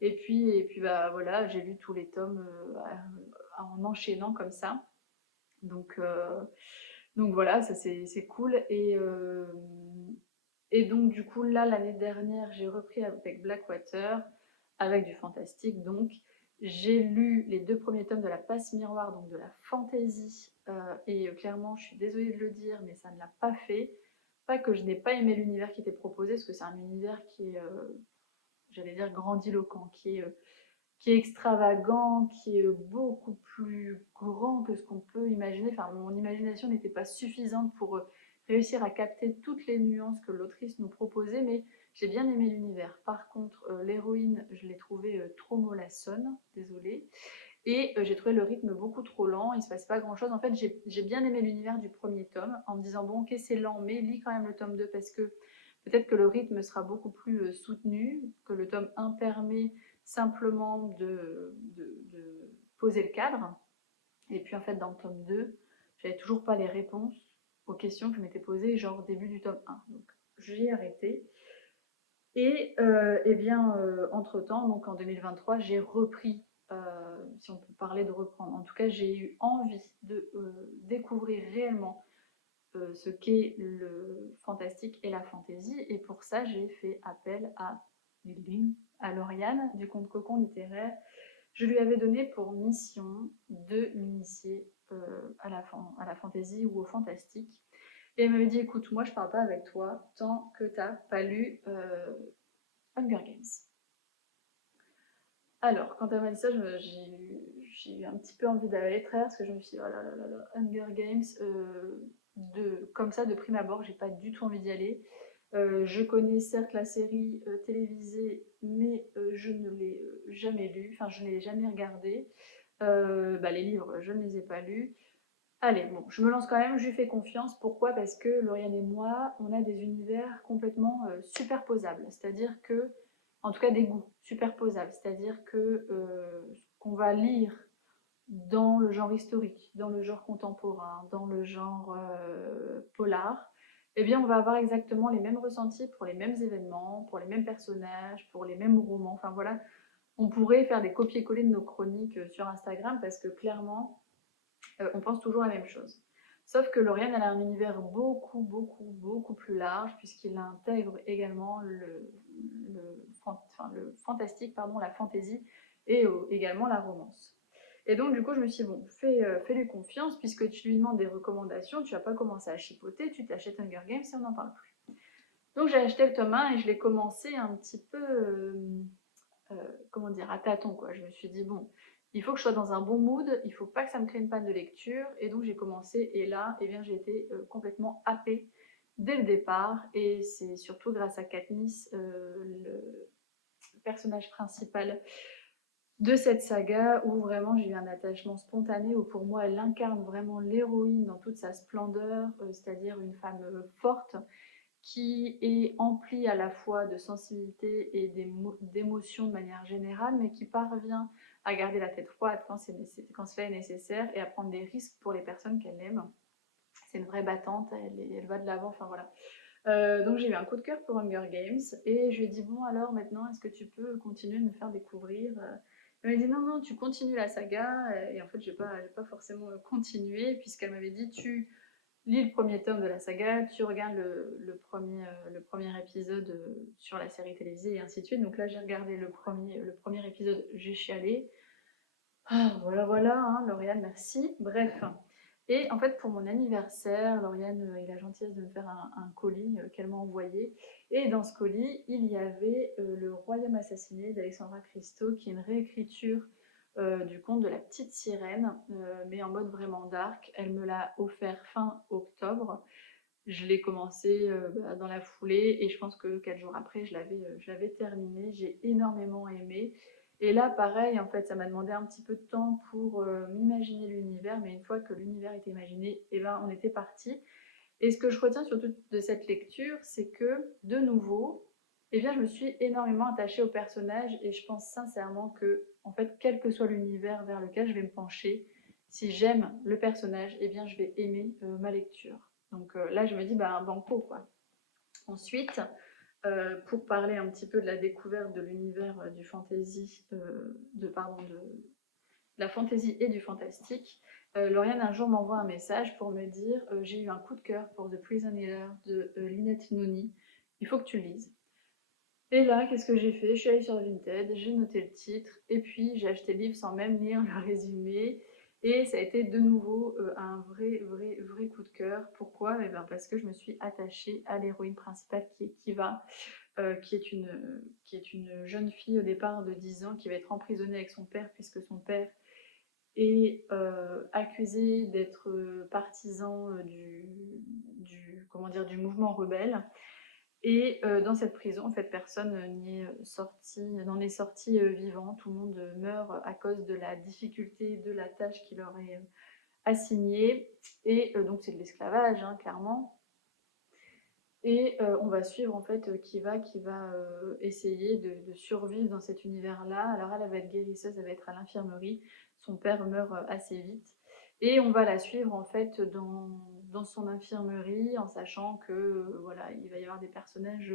Et puis bah voilà, j'ai lu tous les tomes en enchaînant comme ça. Donc, euh, donc voilà, ça c'est cool. Et donc du coup là l'année dernière j'ai repris avec Blackwater, avec du fantastique donc. J'ai lu les 2 premiers tomes de La Passe Miroir, donc de la fantasy, et clairement, je suis désolée de le dire, mais ça ne l'a pas fait. Pas que je n'ai pas aimé l'univers qui était proposé, parce que c'est un univers qui est, j'allais dire, grandiloquent, qui est extravagant, qui est beaucoup plus grand que ce qu'on peut imaginer. Enfin, mon imagination n'était pas suffisante pour réussir à capter toutes les nuances que l'autrice nous proposait, mais j'ai bien aimé l'univers. Par contre, l'héroïne, je l'ai trouvée trop mollassonne, désolée, et j'ai trouvé le rythme beaucoup trop lent, il ne se passe pas grand-chose. En fait, j'ai bien aimé l'univers du premier tome, en me disant, bon, ok, c'est lent, mais lis quand même le tome 2, parce que peut-être que le rythme sera beaucoup plus soutenu, que le tome 1 permet simplement de poser le cadre. Et puis en fait, dans le tome 2, j'avais toujours pas les réponses aux questions que je m'étais posées, genre au début du tome 1. Donc j'ai arrêté. Et bien, entre-temps, donc en 2023, j'ai repris, si on peut parler de reprendre. En tout cas, j'ai eu envie de découvrir réellement ce qu'est le fantastique et la fantaisie. Et pour ça, j'ai fait appel à Lauriane du Conte Cocon littéraire. Je lui avais donné pour mission de m'initier à la fantaisie ou au fantastique. Et elle m'avait dit, écoute, moi je parle pas avec toi tant que t'as pas lu Hunger Games. Alors, quand elle m'a dit ça, j'ai eu un petit peu envie d'aller traire parce que je me suis dit, oh là là là là, Hunger Games, comme ça, de prime abord, j'ai pas du tout envie d'y aller. Je connais certes la série télévisée, mais je ne l'ai jamais lue, enfin, je ne l'ai jamais regardée. Les livres, je ne les ai pas lus. Allez, bon, je me lance quand même, je lui fais confiance. Pourquoi? Parce que Lauriane et moi, on a des univers complètement superposables. C'est-à-dire que, en tout cas des goûts superposables. C'est-à-dire que ce qu'on va lire dans le genre historique, dans le genre contemporain, dans le genre polar, eh bien on va avoir exactement les mêmes ressentis pour les mêmes événements, pour les mêmes personnages, pour les mêmes romans. Enfin voilà, on pourrait faire des copier-coller de nos chroniques sur Instagram parce que clairement, on pense toujours la même chose. Sauf que Lauriane, elle a un univers beaucoup plus large, puisqu'il intègre également le fantastique, pardon, la fantaisie, et également la romance. Et donc, du coup, je me suis dit, bon, fais-lui confiance, puisque tu lui demandes des recommandations, tu vas pas commencer à chipoter, tu t'achètes Hunger Games et on n'en parle plus. Donc, j'ai acheté le tome 1 et je l'ai commencé un petit peu, comment dire, à tâtons, quoi. Je me suis dit, bon, il faut que je sois dans un bon mood, il faut pas que ça me crée une panne de lecture, et donc j'ai commencé, et là, eh bien, j'ai été complètement happée dès le départ, et c'est surtout grâce à Katniss, le personnage principal de cette saga, où vraiment j'ai eu un attachement spontané, où pour moi elle incarne vraiment l'héroïne dans toute sa splendeur, c'est-à-dire une femme forte, qui est emplie à la fois de sensibilité et d'émotions de manière générale, mais qui parvient à garder la tête froide quand cela est nécessaire et à prendre des risques pour les personnes qu'elle aime. C'est une vraie battante, elle va de l'avant, enfin voilà. Donc j'ai eu un coup de cœur pour Hunger Games et je lui ai dit bon alors maintenant est-ce que tu peux continuer de me faire découvrir Elle m'a dit non non tu continues la saga et en fait j'ai pas forcément continué puisqu'elle m'avait dit tu lis le premier tome de la saga, tu regardes le premier épisode sur la série télévisée et ainsi de suite. Donc là, j'ai regardé le premier épisode, j'ai chialé. Ah, voilà, hein, Lauriane, merci. Bref. Et en fait, pour mon anniversaire, Lauriane a eu la gentillesse de me faire un colis qu'elle m'a envoyé. Et dans ce colis, il y avait Le Royaume assassiné d'Alexandra Christo, qui est une réécriture du conte de la petite sirène, mais en mode vraiment dark. Elle me l'a offert fin octobre. Je l'ai commencé dans la foulée et je pense que 4 jours après, je l'avais terminé. J'ai énormément aimé. Et là, pareil, en fait, ça m'a demandé un petit peu de temps pour m'imaginer l'univers, mais une fois que l'univers était imaginé, eh ben, on était parti. Et ce que je retiens surtout de cette lecture, c'est que, de nouveau, eh bien, je me suis énormément attachée au personnage et je pense sincèrement que, en fait, quel que soit l'univers vers lequel je vais me pencher, si j'aime le personnage, eh bien, je vais aimer ma lecture. Donc là, je me dis, bah, un banco, quoi. Ensuite, pour parler un petit peu de la découverte de l'univers du fantasy, de la fantasy et du fantastique, Lauriane un jour m'envoie un message pour me dire j'ai eu un coup de cœur pour The Prison Healer de Lynette Noni, il faut que tu le lises. Et là, qu'est-ce que j'ai fait? Je suis allée sur Vinted, j'ai noté le titre, et puis j'ai acheté le livre sans même lire le résumé. Et ça a été de nouveau un vrai coup de cœur. Pourquoi? Eh bien parce que je me suis attachée à l'héroïne principale qui est Kiva, qui est une jeune fille au départ de 10 ans qui va être emprisonnée avec son père puisque son père est accusé d'être partisan comment dire, du mouvement rebelle. Et dans cette prison, en fait, personne n'en est sorti vivant. Tout le monde meurt à cause de la difficulté de la tâche qui leur est assignée. Et donc c'est de l'esclavage, hein, clairement. Et on va suivre en fait qui va essayer de survivre dans cet univers-là. Alors elle va être guérisseuse, elle va être à l'infirmerie. Son père meurt assez vite. Et on va la suivre en fait dans son infirmerie en sachant que voilà, il va y avoir des personnages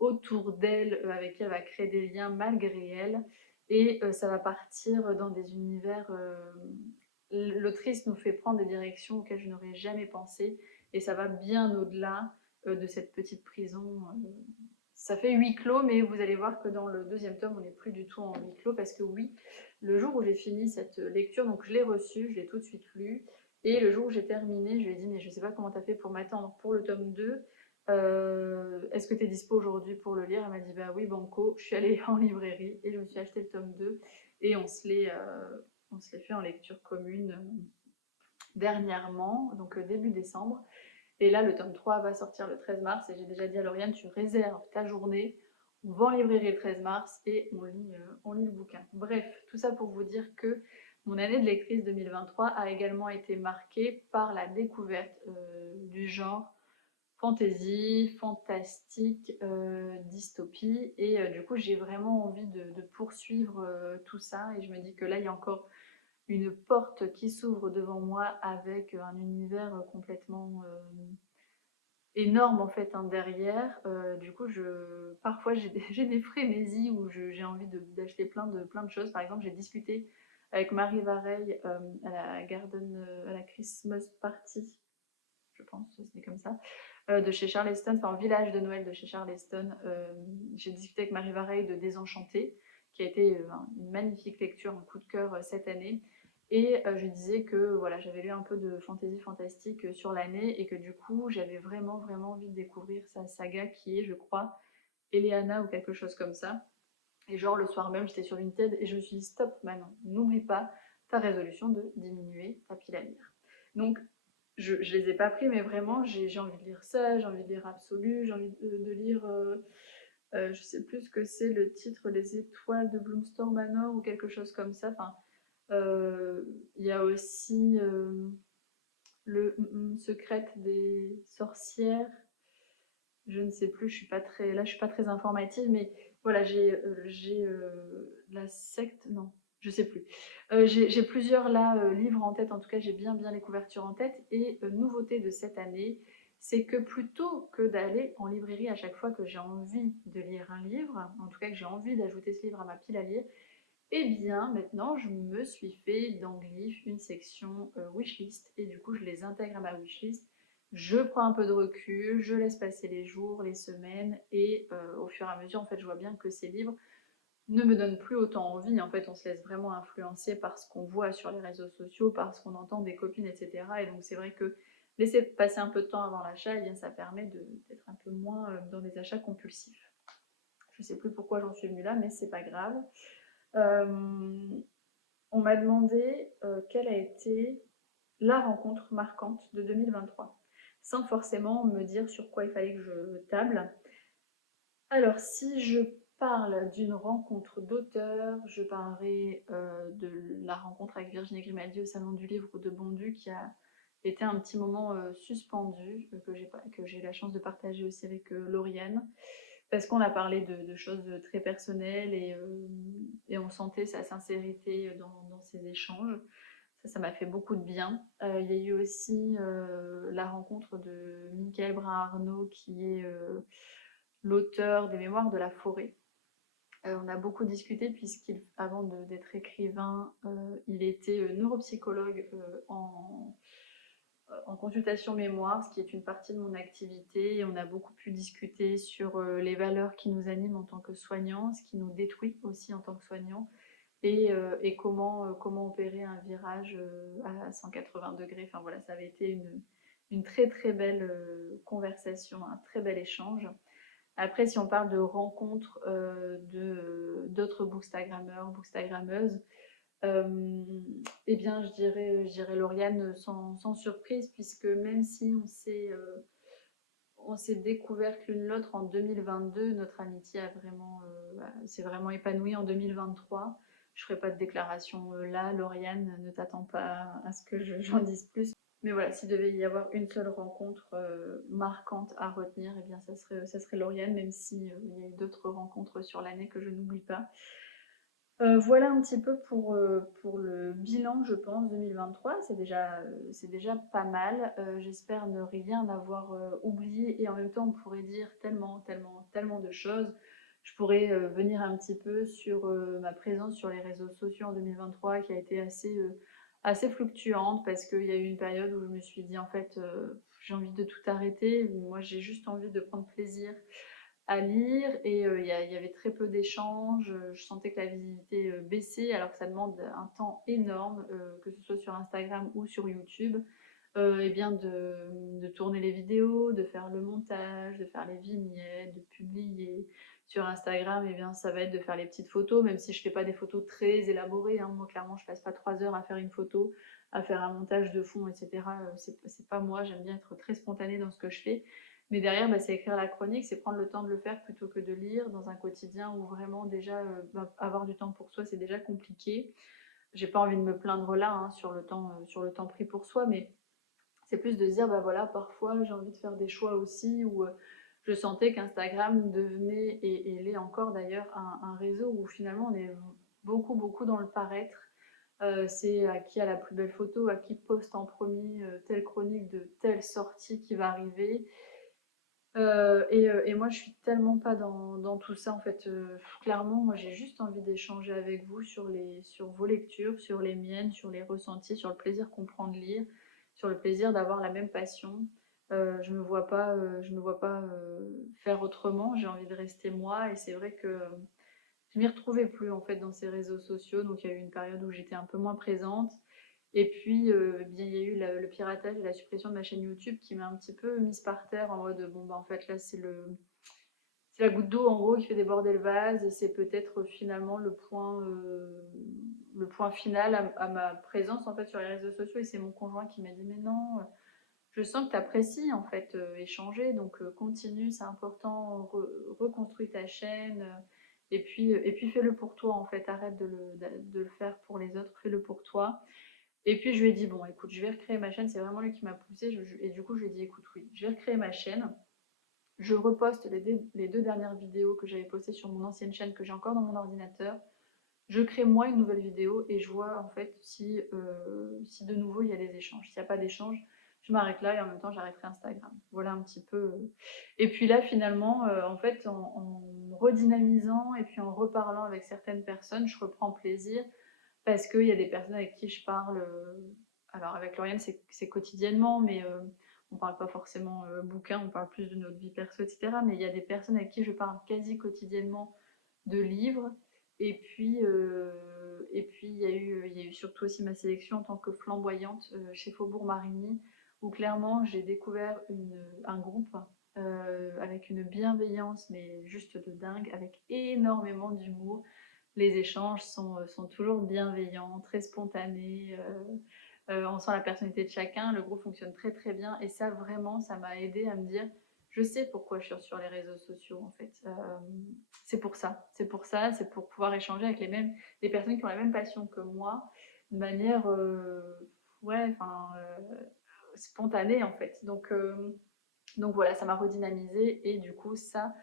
autour d'elle avec qui elle va créer des liens malgré elle. Et ça va partir dans des univers... L'autrice nous fait prendre des directions auxquelles je n'aurais jamais pensé. Et ça va bien au-delà de cette petite prison. Ça fait huis clos, mais vous allez voir que dans le deuxième tome, on n'est plus du tout en huis clos, parce que oui, le jour où j'ai fini cette lecture, donc je l'ai reçue, je l'ai tout de suite lu, Et le jour où j'ai terminé, je lui ai dit, mais je sais pas comment t'as fait pour m'attendre pour le tome 2. Est-ce que tu es dispo aujourd'hui pour le lire? Elle m'a dit, bah oui, banco. Je suis allée en librairie et je me suis acheté le tome 2 et on se l'est fait en lecture commune dernièrement, donc début décembre. Et là, le tome 3 va sortir le 13 mars et j'ai déjà dit à Lauriane, tu réserves ta journée, on va en librairie le 13 mars et on lit le bouquin. Bref, tout ça pour vous dire que mon année de lectrice 2023 a également été marquée par la découverte du genre fantasy, fantastique, dystopie. Et du coup, j'ai vraiment envie de poursuivre tout ça. Et je me dis que là, il y a encore une porte qui s'ouvre devant moi avec un univers complètement énorme en fait hein, derrière. Du coup, parfois j'ai des frénésies où j'ai envie d'acheter plein de choses. Par exemple, j'ai discuté avec Marie Vareille à la à la Christmas Party, je pense, c'est comme ça, de chez Charleston, enfin village de Noël de chez Charleston. J'ai discuté avec Marie Vareille de Désenchanté, qui a été une magnifique lecture, un coup de cœur cette année. Et je disais que voilà, j'avais lu un peu de fantasy fantastique sur l'année et que du coup, j'avais vraiment envie de découvrir sa saga qui est, je crois, Eleana ou quelque chose comme ça. Et genre, le soir même, j'étais sur Vinted et je me suis dit, stop, Manon, n'oublie pas ta résolution de diminuer ta pile à lire. Donc, je les ai pas pris, mais vraiment, j'ai envie de lire ça, j'ai envie de lire Absolu, j'ai envie de lire, je sais plus ce que c'est le titre, Les Étoiles de Bloomstorm Manor ou quelque chose comme ça. Enfin, il y a aussi le Secret des sorcières. Je ne sais plus, je suis pas très, là je suis pas très informative, mais voilà, j'ai la secte, non, je sais plus. J'ai plusieurs là livres en tête, en tout cas j'ai bien les couvertures en tête. Et nouveauté de cette année, c'est que plutôt que d'aller en librairie à chaque fois que j'ai envie de lire un livre, en tout cas que j'ai envie d'ajouter ce livre à ma pile à lire, eh bien maintenant je me suis fait dans Glyph une section wishlist et du coup je les intègre à ma wishlist. Je prends un peu de recul, je laisse passer les jours, les semaines et au fur et à mesure en fait je vois bien que ces livres ne me donnent plus autant envie. En fait on se laisse vraiment influencer par ce qu'on voit sur les réseaux sociaux, par ce qu'on entend des copines, etc. Et donc c'est vrai que laisser passer un peu de temps avant l'achat, eh bien ça permet d'être un peu moins dans des achats compulsifs. Je sais plus pourquoi j'en suis venue là, mais c'est pas grave. Euh, on m'a demandé quelle a été la rencontre marquante de 2023, sans forcément me dire sur quoi il fallait que je table. Alors, si je parle d'une rencontre d'auteur, je parlerai de la rencontre avec Virginie Grimaldi au Salon du Livre de Bondu, qui a été un petit moment suspendu, que j'ai eu la chance de partager aussi avec Lauriane, parce qu'on a parlé de choses très personnelles et on sentait sa sincérité dans ces échanges. Ça m'a fait beaucoup de bien. Il y a eu aussi la rencontre de Michael Brun-Arnaud, qui est l'auteur des Mémoires de la forêt. On a beaucoup discuté puisqu'avant d'être écrivain, il était neuropsychologue en consultation mémoire, ce qui est une partie de mon activité. Et on a beaucoup pu discuter sur les valeurs qui nous animent en tant que soignants, ce qui nous détruit aussi en tant que soignants, et comment opérer un virage à 180 degrés. Enfin voilà, ça avait été une très belle conversation, un très bel échange. Après, si on parle de rencontres d'autres bookstagrammeurs, bookstagrammeuses, eh bien, je dirais Lauriane sans surprise, puisque même si on s'est découverte l'une l'autre en 2022, notre amitié s'est vraiment épanouie en 2023. Je ne ferai pas de déclaration là, Lauriane, ne t'attends pas à ce que j'en dise plus. Mais voilà, s'il devait y avoir une seule rencontre marquante à retenir, eh bien ça serait Lauriane, même s'il y a eu d'autres rencontres sur l'année que je n'oublie pas. Voilà un petit peu pour le bilan, je pense, 2023. C'est déjà pas mal. J'espère ne rien avoir oublié et en même temps, on pourrait dire tellement de choses. Je pourrais venir un petit peu sur ma présence sur les réseaux sociaux en 2023 qui a été assez fluctuante parce qu'il y a eu une période où je me suis dit en fait j'ai envie de tout arrêter. Moi, j'ai juste envie de prendre plaisir à lire et il y avait très peu d'échanges. Je sentais que la visibilité baissait alors que ça demande un temps énorme, que ce soit sur Instagram ou sur YouTube. Et bien de tourner les vidéos, de faire le montage, de faire les vignettes, de publier. Sur Instagram, et bien, ça va être de faire les petites photos, même si je fais pas des photos très élaborées. Hein. Moi, clairement, je passe pas 3 heures à faire une photo, à faire un montage de fond, etc. C'est pas moi, j'aime bien être très spontanée dans ce que je fais. Mais derrière, bah, c'est écrire la chronique, c'est prendre le temps de le faire plutôt que de lire dans un quotidien où vraiment déjà avoir du temps pour soi, c'est déjà compliqué. J'ai pas envie de me plaindre là hein, sur le temps pris pour soi, mais c'est plus de se dire, bah voilà, parfois j'ai envie de faire des choix aussi où je sentais qu'Instagram devenait, et l'est encore d'ailleurs, un réseau où finalement on est beaucoup dans le paraître. C'est à qui a la plus belle photo, à qui poste en premier telle chronique de telle sortie qui va arriver. Et moi je suis tellement pas dans tout ça en fait. Clairement, moi j'ai juste envie d'échanger avec vous sur vos lectures, sur les miennes, sur les ressentis, sur le plaisir qu'on prend de lire, sur le plaisir d'avoir la même passion. Je me vois pas faire autrement. J'ai envie de rester moi et c'est vrai que je m'y retrouvais plus en fait dans ces réseaux sociaux. Donc il y a eu une période où j'étais un peu moins présente. Et puis, bien, il y a eu le piratage et la suppression de ma chaîne YouTube qui m'a un petit peu mise par terre en mode bon, bah en fait, là, c'est la goutte d'eau en gros qui fait déborder le vase et c'est peut-être finalement le point final à ma présence en fait sur les réseaux sociaux. Et c'est mon conjoint qui m'a dit mais non, je sens que tu apprécies en fait échanger, donc continue, c'est important, reconstruis ta chaîne. Et puis fais-le pour toi en fait, arrête de le faire pour les autres, fais-le pour toi. Et puis je lui ai dit, bon, écoute, je vais recréer ma chaîne. C'est vraiment lui qui m'a poussé. Et du coup, je lui ai dit, écoute, oui, je vais recréer ma chaîne. Je reposte les 2 dernières vidéos que j'avais postées sur mon ancienne chaîne que j'ai encore dans mon ordinateur. Je crée moi une nouvelle vidéo et je vois en fait si de nouveau il y a des échanges. S'il n'y a pas d'échange, je m'arrête là et en même temps j'arrêterai Instagram. Voilà un petit peu. Et puis là finalement, en fait, en redynamisant et puis en reparlant avec certaines personnes, je reprends plaisir parce qu'il y a des personnes avec qui je parle. Alors avec Lauriane, c'est quotidiennement, mais on parle pas forcément bouquin, on parle plus de notre vie perso, etc. Mais il y a des personnes avec qui je parle quasi quotidiennement de livres. Et puis il y a eu surtout aussi ma sélection en tant que flamboyante chez Faubourg Marigny, où clairement j'ai découvert un groupe avec une bienveillance, mais juste de dingue, avec énormément d'humour. Les échanges sont toujours bienveillants, très spontanés. On sent la personnalité de chacun, le groupe fonctionne très très bien. Et ça, vraiment, ça m'a aidé à me dire, je sais pourquoi je suis sur les réseaux sociaux en fait. C'est pour pouvoir échanger avec les personnes qui ont la même passion que moi, de manière, ouais, enfin, spontanée en fait. Donc voilà, ça m'a redynamisé et du coup ça,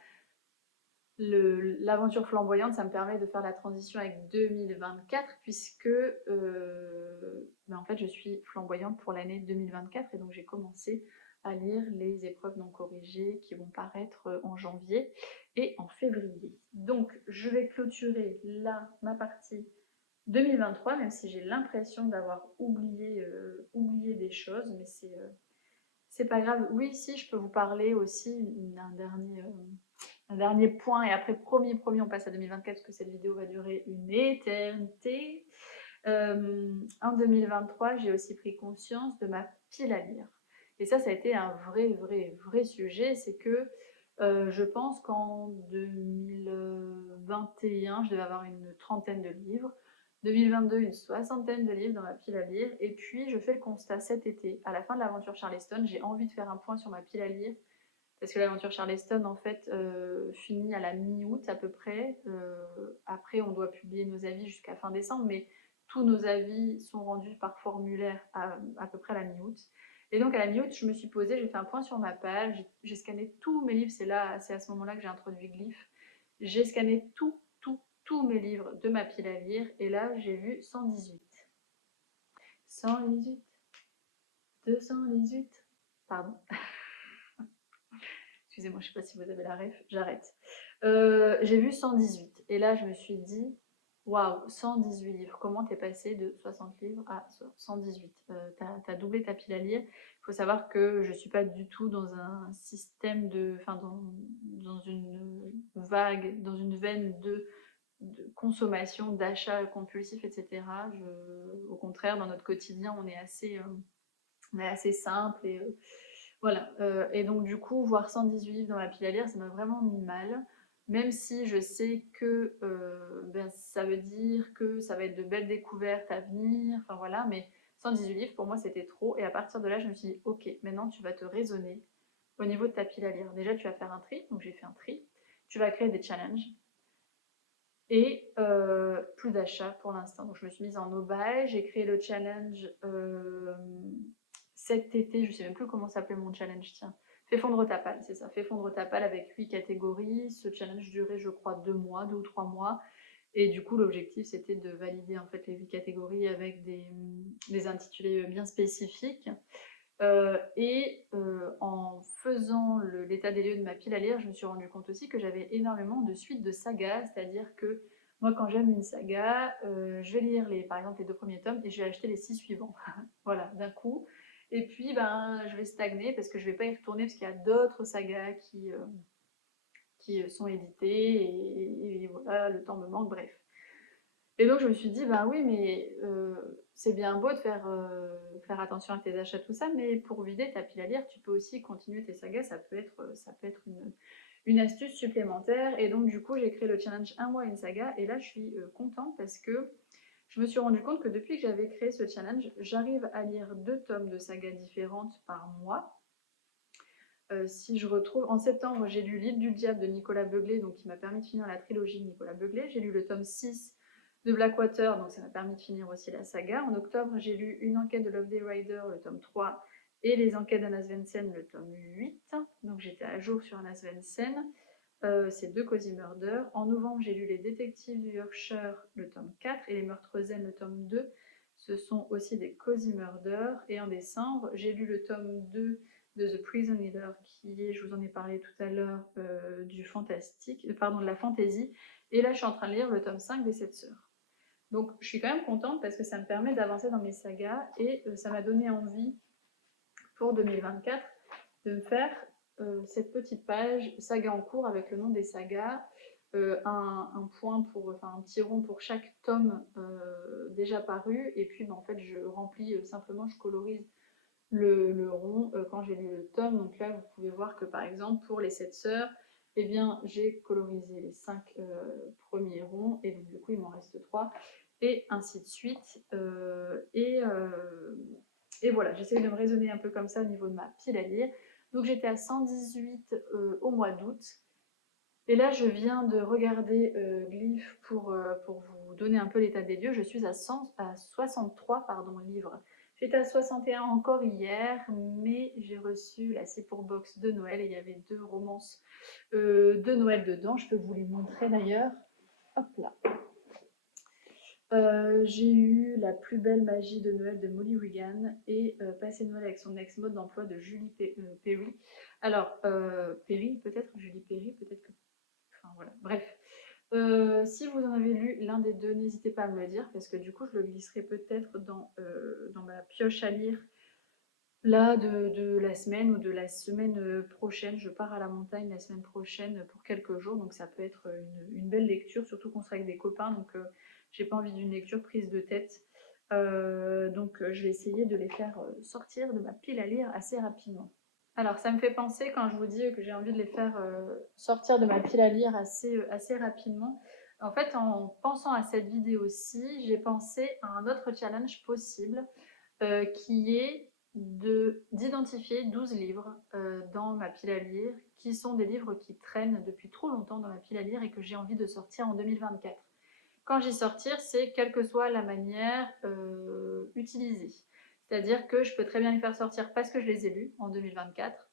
l'aventure flamboyante, ça me permet de faire la transition avec 2024 puisque en fait je suis flamboyante pour l'année 2024 et donc j'ai commencé à lire les épreuves non corrigées qui vont paraître en janvier et en février. Donc je vais clôturer là ma partie 2023, même si j'ai l'impression d'avoir oublié des choses, mais c'est pas grave. Oui, si, je peux vous parler aussi un dernier point, et après, promis, on passe à 2024 parce que cette vidéo va durer une éternité. En 2023, j'ai aussi pris conscience de ma pile à lire. Et ça a été un vrai sujet. C'est que je pense qu'en 2021, je devais avoir une trentaine de livres. 2022, une soixantaine de livres dans ma pile à lire. Et puis, je fais le constat cet été, à la fin de l'aventure Charleston, j'ai envie de faire un point sur ma pile à lire parce que l'aventure Charleston, en fait, finit à la mi-août à peu près. Après, on doit publier nos avis jusqu'à fin décembre, mais tous nos avis sont rendus par formulaire à peu près à la mi-août. Et donc, à la mi-août, je me suis posée, j'ai fait un point sur ma page, j'ai scanné tous mes livres, c'est à ce moment-là que j'ai introduit Glyph. J'ai scanné tous mes livres de ma pile à lire, et là, j'ai vu 118. 118, 218, pardon. Excusez-moi, je ne sais pas si vous avez la ref, j'arrête. J'ai vu 118 et là je me suis dit Waouh, 118 livres. Comment t'es passé de 60 livres à 118? T'as doublé ta pile à lire. Il faut savoir que je suis pas du tout dans un système de, enfin dans une vague, dans une veine de consommation, d'achat compulsif, etc. Au contraire, dans notre quotidien, on est assez simple et voilà. Et donc du coup, voir 118 livres dans ma pile à lire, ça m'a vraiment mis mal. Même si je sais que ben, ça veut dire que ça va être de belles découvertes à venir, enfin voilà, mais 118 livres pour moi c'était trop. Et à partir de là, je me suis dit, ok, maintenant tu vas te raisonner au niveau de ta pile à lire. Déjà, tu vas faire un tri, donc j'ai fait un tri. Tu vas créer des challenges et plus d'achats pour l'instant. Donc je me suis mise en no-buy, j'ai créé le challenge cet été, je sais même plus comment s'appelait mon challenge, tiens. Fais fondre ta palle, c'est ça, fais fondre ta palle avec 8 catégories. Ce challenge durait, je crois, 2 mois, 2 ou 3 mois. Et du coup, l'objectif, c'était de valider en fait les 8 catégories avec des intitulés bien spécifiques. En faisant l'état des lieux de ma pile à lire, je me suis rendu compte aussi que j'avais énormément de suites de sagas, c'est-à-dire que moi, quand j'aime une saga, je vais lire par exemple les 2 premiers tomes et je vais acheter les 6 suivants, voilà, d'un coup. Et puis, ben, je vais stagner parce que je vais pas y retourner parce qu'il y a d'autres sagas qui sont éditées et voilà, le temps me manque, bref. Et donc je me suis dit, bah oui, mais c'est bien beau de faire attention à tes achats, tout ça, mais pour vider ta pile à lire, tu peux aussi continuer tes sagas, ça peut être une astuce supplémentaire. Et donc du coup, j'ai créé le challenge un mois une saga, et là je suis contente parce que je me suis rendu compte que depuis que j'avais créé ce challenge, j'arrive à lire 2 tomes de sagas différentes par mois. Si je retrouve, en septembre, j'ai lu L'île du diable de Nicolas Beuglet, donc qui m'a permis de finir la trilogie de Nicolas Beuglet. J'ai lu le tome 6 de Blackwater, donc ça m'a permis de finir aussi la saga. En octobre, j'ai lu Une enquête de Loveday Rider, le tome 3, et Les enquêtes d'Anna Svensson, le tome 8. Donc j'étais à jour sur Anna Svensson. C'est 2 Cozy Murder. En novembre, j'ai lu Les détectives du Yorkshire, le tome 4, et Les meurtres zen, le tome 2. Ce sont aussi des Cozy Murder. Et en décembre, j'ai lu le tome 2 de The Prison Leader, qui est, je vous en ai parlé tout à l'heure, du fantastique, pardon, de la fantasy. Et là, je suis en train de lire le tome 5 des 7 sœurs. Donc, je suis quand même contente parce que ça me permet d'avancer dans mes sagas et ça m'a donné envie pour 2024 de me faire cette petite page saga en cours avec le nom des sagas, un point pour, enfin un petit rond pour chaque tome déjà paru, et puis ben, en fait je remplis simplement, je colorise le rond quand j'ai lu le tome. Donc là, vous pouvez voir que par exemple, pour les 7 sœurs, eh bien, j'ai colorisé les 5 premiers ronds, et donc du coup, il m'en reste 3, et ainsi de suite. Et voilà, j'essaie de me raisonner un peu comme ça au niveau de ma pile à lire. Donc j'étais à 118 au mois d'août. Et là, je viens de regarder Glyph pour vous donner un peu l'état des lieux. Je suis à 63 livres. J'étais à 61 encore hier, mais j'ai reçu la C'est pour Box de Noël et il y avait 2 romances de Noël dedans. Je peux vous les montrer d'ailleurs. Hop là. J'ai eu La plus belle magie de Noël de Molly Wigan et Passer Noël avec son ex-mode d'emploi de Julie Perry. Alors, Perry peut-être, Julie Perry, peut-être que... Enfin voilà, bref. Si vous en avez lu l'un des deux, n'hésitez pas à me le dire, parce que du coup, je le glisserai peut-être dans ma pioche à lire là de la semaine ou de la semaine prochaine. Je pars à la montagne la semaine prochaine pour quelques jours, donc ça peut être une belle lecture, surtout qu'on sera avec des copains, donc j'ai pas envie d'une lecture prise de tête. Donc je vais essayer de les faire sortir de ma pile à lire assez rapidement. Alors ça me fait penser, quand je vous dis que j'ai envie de les faire sortir de ma pile à lire assez rapidement, en fait en pensant à cette vidéo-ci, j'ai pensé à un autre challenge possible qui est d'identifier 12 livres dans ma pile à lire, qui sont des livres qui traînent depuis trop longtemps dans ma pile à lire et que j'ai envie de sortir en 2024. Quand j'y sortir, c'est quelle que soit la manière utilisée. C'est-à-dire que je peux très bien les faire sortir parce que je les ai lus en 2024,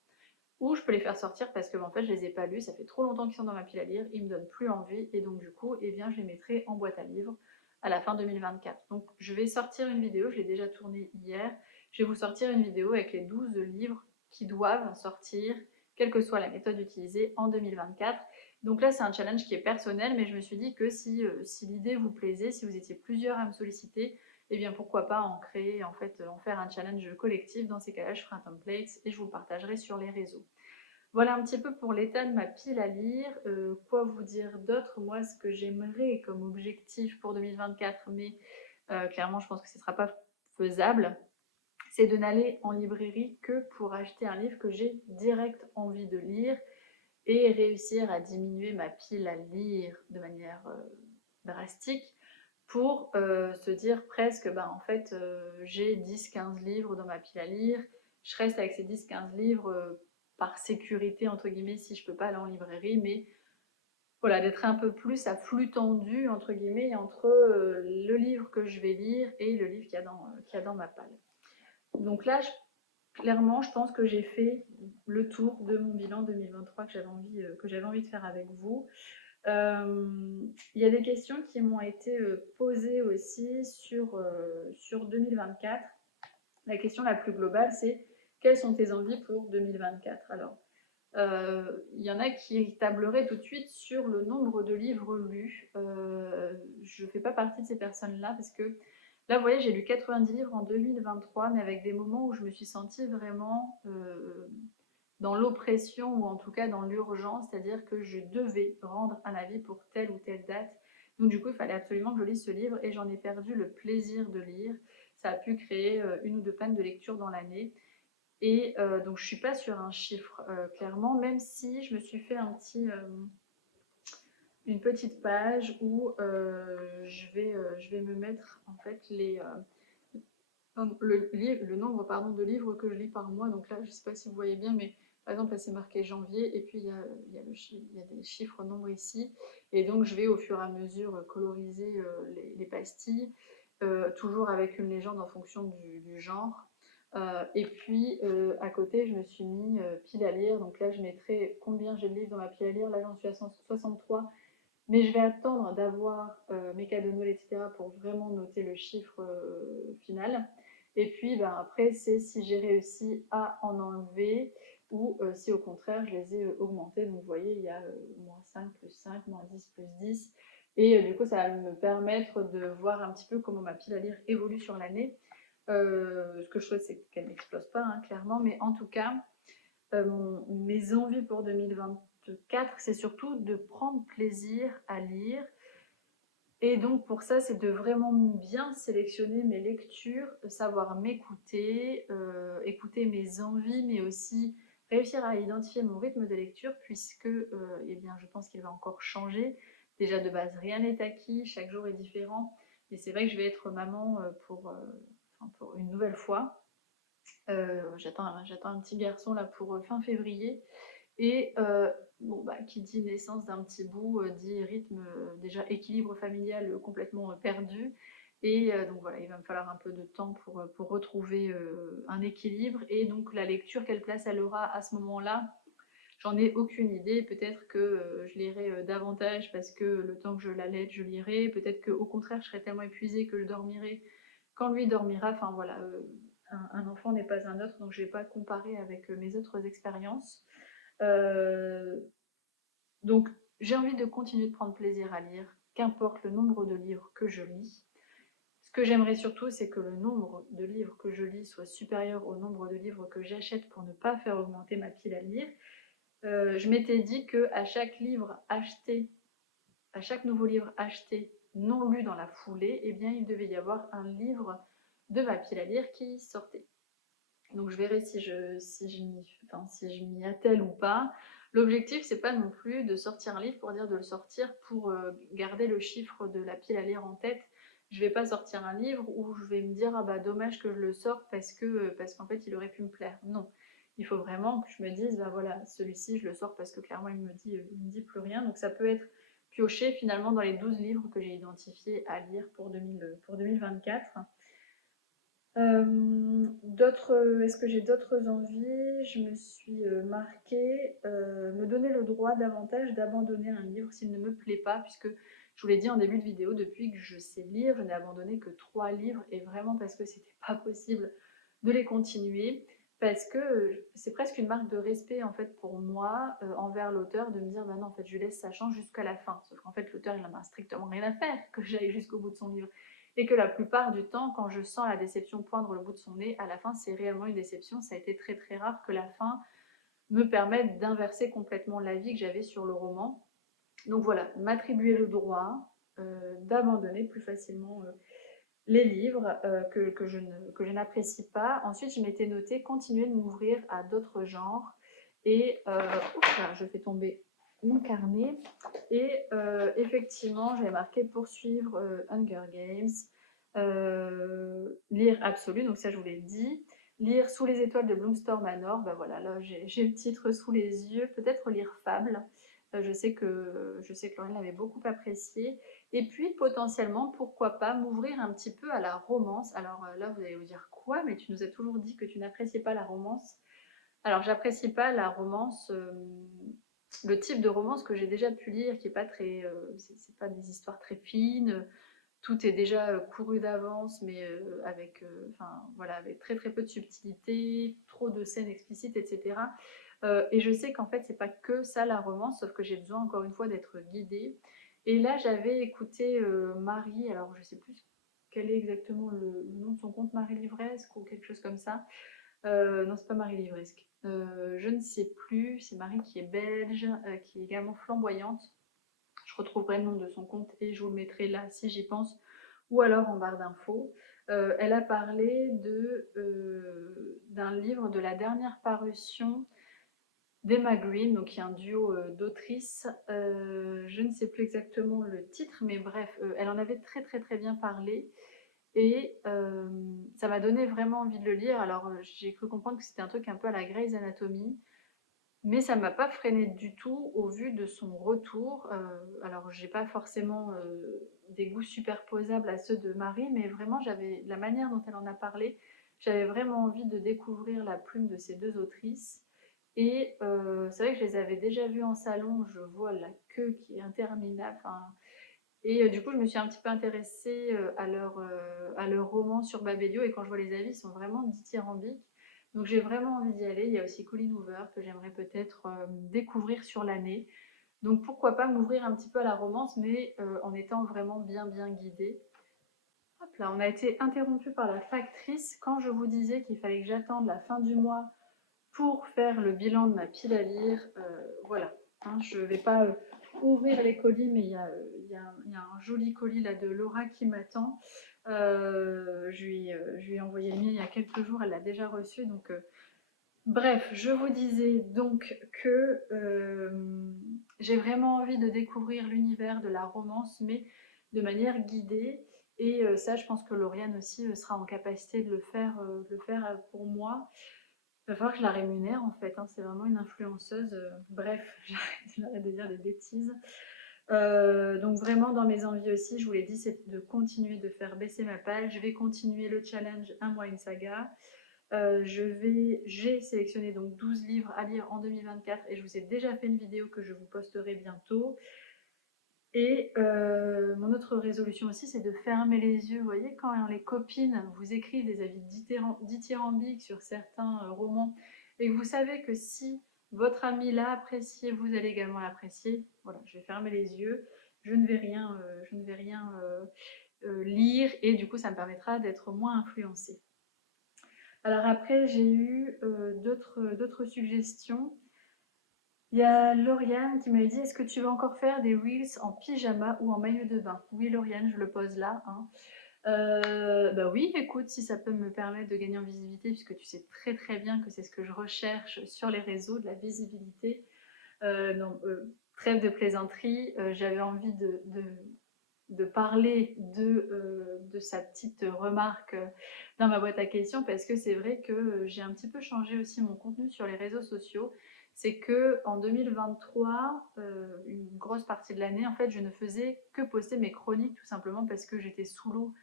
ou je peux les faire sortir parce que en fait je les ai pas lus, ça fait trop longtemps qu'ils sont dans ma pile à lire, ils me donnent plus envie, et donc du coup eh bien, je les mettrai en boîte à livres à la fin 2024. Donc je vais sortir une vidéo, je l'ai déjà tournée hier, je vais vous sortir une vidéo avec les 12 livres qui doivent sortir quelle que soit la méthode utilisée en 2024. Donc là, c'est un challenge qui est personnel, mais je me suis dit que si l'idée vous plaisait, si vous étiez plusieurs à me solliciter, eh bien pourquoi pas en créer, en fait, en faire un challenge collectif. Dans ces cas-là, je ferai un template et je vous le partagerai sur les réseaux. Voilà un petit peu pour l'état de ma pile à lire. Quoi vous dire d'autre? Moi, ce que j'aimerais comme objectif pour 2024, mais clairement, je pense que ce ne sera pas faisable, c'est de n'aller en librairie que pour acheter un livre que j'ai direct envie de lire et réussir à diminuer ma pile à lire de manière drastique pour se dire presque, ben, en fait, j'ai 10-15 livres dans ma pile à lire, je reste avec ces 10-15 livres par sécurité, entre guillemets, si je peux pas aller en librairie, mais voilà, d'être un peu plus à flux tendu, entre guillemets, entre le livre que je vais lire et le livre qu'il y a dans ma palle. Donc là, clairement, je pense que j'ai fait le tour de mon bilan 2023 que j'avais envie de faire avec vous. Il y a des questions qui m'ont été posées aussi sur 2024. La question la plus globale, c'est quelles sont tes envies pour 2024? Alors, il y en a qui tableraient tout de suite sur le nombre de livres lus. Je ne fais pas partie de ces personnes-là parce que là, vous voyez, j'ai lu 90 livres en 2023, mais avec des moments où je me suis sentie vraiment dans l'oppression ou en tout cas dans l'urgence, c'est-à-dire que je devais rendre un avis pour telle ou telle date. Donc du coup, il fallait absolument que je lise ce livre et j'en ai perdu le plaisir de lire. Ça a pu créer une ou deux pannes de lecture dans l'année. Et donc je ne suis pas sur un chiffre clairement, même si je me suis fait une petite page où je vais me mettre en fait le nombre de livres que je lis par mois. Donc là, je ne sais pas si vous voyez bien, mais par exemple, là c'est marqué janvier, et puis il y a des chiffres nombres ici. Et donc je vais au fur et à mesure coloriser les pastilles, toujours avec une légende en fonction du genre. Et puis à côté, je me suis mis pile à lire. Donc là, je mettrai combien j'ai de livres dans ma pile à lire. Là, j'en suis à 163. Mais je vais attendre d'avoir mes cadeaux de Noël, etc. pour vraiment noter le chiffre final. Et puis ben, après, c'est si j'ai réussi à en enlever ou si au contraire je les ai augmentés. Donc vous voyez, il y a moins 5 plus 5, moins 10 plus 10. Et du coup, ça va me permettre de voir un petit peu comment ma pile à lire évolue sur l'année. Ce que je souhaite, c'est qu'elle n'explose pas, hein, clairement. Mais en tout cas, mes envies pour 2024, c'est surtout de prendre plaisir à lire. Et donc pour ça, c'est de vraiment bien sélectionner mes lectures, savoir m'écouter, écouter mes envies, mais aussi réussir à identifier mon rythme de lecture, puisque eh bien, je pense qu'il va encore changer. Déjà de base, rien n'est acquis, chaque jour est différent. Et c'est vrai que je vais être maman pour une nouvelle fois. J'attends un petit garçon là pour fin février. Et bon, bah, qui dit naissance d'un petit bout, dit rythme, déjà équilibre familial complètement perdu. Et donc voilà, il va me falloir un peu de temps pour retrouver un équilibre. Et donc la lecture, quelle place elle aura à ce moment-là, j'en ai aucune idée. Peut-être que je lirai davantage parce que le temps que je l'allaite, je lirai. Peut-être qu'au contraire, je serai tellement épuisée que je dormirai quand lui dormira. Enfin voilà, un enfant n'est pas un autre, donc je ne vais pas comparer avec mes autres expériences. Euh, donc j'ai envie de continuer de prendre plaisir à lire, qu'importe le nombre de livres que je lis. Ce que j'aimerais surtout, c'est que le nombre de livres que je lis soit supérieur au nombre de livres que j'achète pour ne pas faire augmenter ma pile à lire. Je m'étais dit qu'à chaque livre acheté, à chaque nouveau livre acheté, non lu dans la foulée, eh bien, il devait y avoir un livre de ma pile à lire qui sortait. Donc je verrai si je m'y attelle ou pas. L'objectif, c'est pas non plus de sortir un livre pour dire de le sortir pour garder le chiffre de la pile à lire en tête. Je vais pas sortir un livre où je vais me dire ah bah dommage que je le sorte parce qu'en fait il aurait pu me plaire. Non, il faut vraiment que je me dise bah voilà, celui-ci je le sors parce que clairement il me dit plus rien. Donc ça peut être pioché finalement dans les 12 livres que j'ai identifiés à lire pour 2024. Est-ce que j'ai d'autres envies? Je me suis marquée me donner le droit davantage d'abandonner un livre s'il ne me plaît pas, puisque je vous l'ai dit en début de vidéo, depuis que je sais lire, je n'ai abandonné que 3 livres, et vraiment parce que c'était pas possible de les continuer. parce que c'est presque une marque de respect en fait pour moi envers l'auteur de me dire bah non en fait je laisse sa chance jusqu'à la fin, sauf qu'en fait l'auteur il n'en a strictement rien à faire que j'aille jusqu'au bout de son livre et que la plupart du temps quand je sens la déception poindre le bout de son nez à la fin c'est réellement une déception. Ça a été très très rare que la fin me permette d'inverser complètement l'avis que j'avais sur le roman. Donc voilà, m'attribuer le droit d'abandonner plus facilement les livres que je n'apprécie pas. Ensuite, je m'étais noté continuer de m'ouvrir à d'autres genres. Et là, je fais tomber mon carnet. Et effectivement, j'avais marqué poursuivre Hunger Games, lire Absolu, donc ça je vous l'ai dit. Lire Sous les étoiles de Bloomstorm Manor, ben voilà, là j'ai le titre sous les yeux. Peut-être lire Fable. Je sais que Laurine l'avait beaucoup apprécié. Et puis potentiellement, pourquoi pas m'ouvrir un petit peu à la romance. Alors là, vous allez vous dire quoi? Mais tu nous as toujours dit que tu n'appréciais pas la romance. Alors j'apprécie pas la romance, le type de romance que j'ai déjà pu lire, qui est pas très, c'est pas des histoires très fines. Tout est déjà couru d'avance, mais avec, enfin voilà, avec très très peu de subtilité, trop de scènes explicites, etc. Et je sais qu'en fait, c'est pas que ça la romance, sauf que j'ai besoin encore une fois d'être guidée. Et là, j'avais écouté Marie, alors je sais plus quel est exactement le nom de son compte, Marie Livresque ou quelque chose comme ça. Non, c'est pas Marie Livresque. Je ne sais plus, c'est Marie qui est belge, qui est également flamboyante. Je retrouverai le nom de son compte et je vous le mettrai là si j'y pense, ou alors en barre d'infos. Elle a parlé d'un livre de la dernière parution d'Emma Green, donc il y a un duo d'autrices. Je ne sais plus exactement le titre, mais bref, elle en avait très très très bien parlé. Et ça m'a donné vraiment envie de le lire. Alors j'ai cru comprendre que c'était un truc un peu à la Grey's Anatomy, mais ça m'a pas freiné du tout au vu de son retour. Alors j'ai pas forcément des goûts superposables à ceux de Marie, mais vraiment j'avais la manière dont elle en a parlé, j'avais vraiment envie de découvrir la plume de ces deux autrices. Et c'est vrai que je les avais déjà vues en salon, je vois la queue qui est interminable. Enfin, et du coup, je me suis un petit peu intéressée à leur roman sur Babelio. Et quand je vois les avis, ils sont vraiment dithyrambiques. Donc j'ai vraiment envie d'y aller. Il y a aussi Colleen Hoover que j'aimerais peut-être découvrir sur l'année. Donc pourquoi pas m'ouvrir un petit peu à la romance, mais en étant vraiment bien bien guidée. Hop là, on a été interrompu par la factrice quand je vous disais qu'il fallait que j'attende la fin du mois pour faire le bilan de ma pile à lire. Voilà, hein, je ne vais pas ouvrir les colis, mais il y a un joli colis là de Laura qui m'attend. Je lui ai envoyé le mien il y a quelques jours, elle l'a déjà reçu. Donc, bref, je vous disais donc que j'ai vraiment envie de découvrir l'univers de la romance, mais de manière guidée. Et ça, je pense que Lauriane aussi sera en capacité de le faire pour moi. Il va falloir que je la rémunère en fait, hein, c'est vraiment une influenceuse. Bref, j'arrête de dire des bêtises. Donc vraiment dans mes envies aussi, je vous l'ai dit, c'est de continuer de faire baisser ma page. Je vais continuer le challenge Un mois une saga. J'ai sélectionné donc 12 livres à lire en 2024 et je vous ai déjà fait une vidéo que je vous posterai bientôt. Et mon autre résolution aussi, c'est de fermer les yeux. Vous voyez, quand les copines vous écrivent des avis dithyrambiques sur certains romans et que vous savez que si votre ami l'a apprécié, vous allez également l'apprécier. Voilà, je vais fermer les yeux. Je ne vais rien, lire et du coup, ça me permettra d'être moins influencée. Alors après, j'ai eu d'autres suggestions. Il y a Lauriane qui m'avait dit: est-ce que tu veux encore faire des reels en pyjama ou en maillot de bain? Oui, Lauriane, je le pose là, hein. Bah oui, écoute, si ça peut me permettre de gagner en visibilité, puisque tu sais très très bien que c'est ce que je recherche sur les réseaux, de la visibilité. Non, trêve de plaisanterie, j'avais envie de parler de sa petite remarque dans ma boîte à questions parce que c'est vrai que j'ai un petit peu changé aussi mon contenu sur les réseaux sociaux. C'est que en 2023, une grosse partie de l'année, en fait, je ne faisais que poster mes chroniques tout simplement parce que j'étais sous l'eau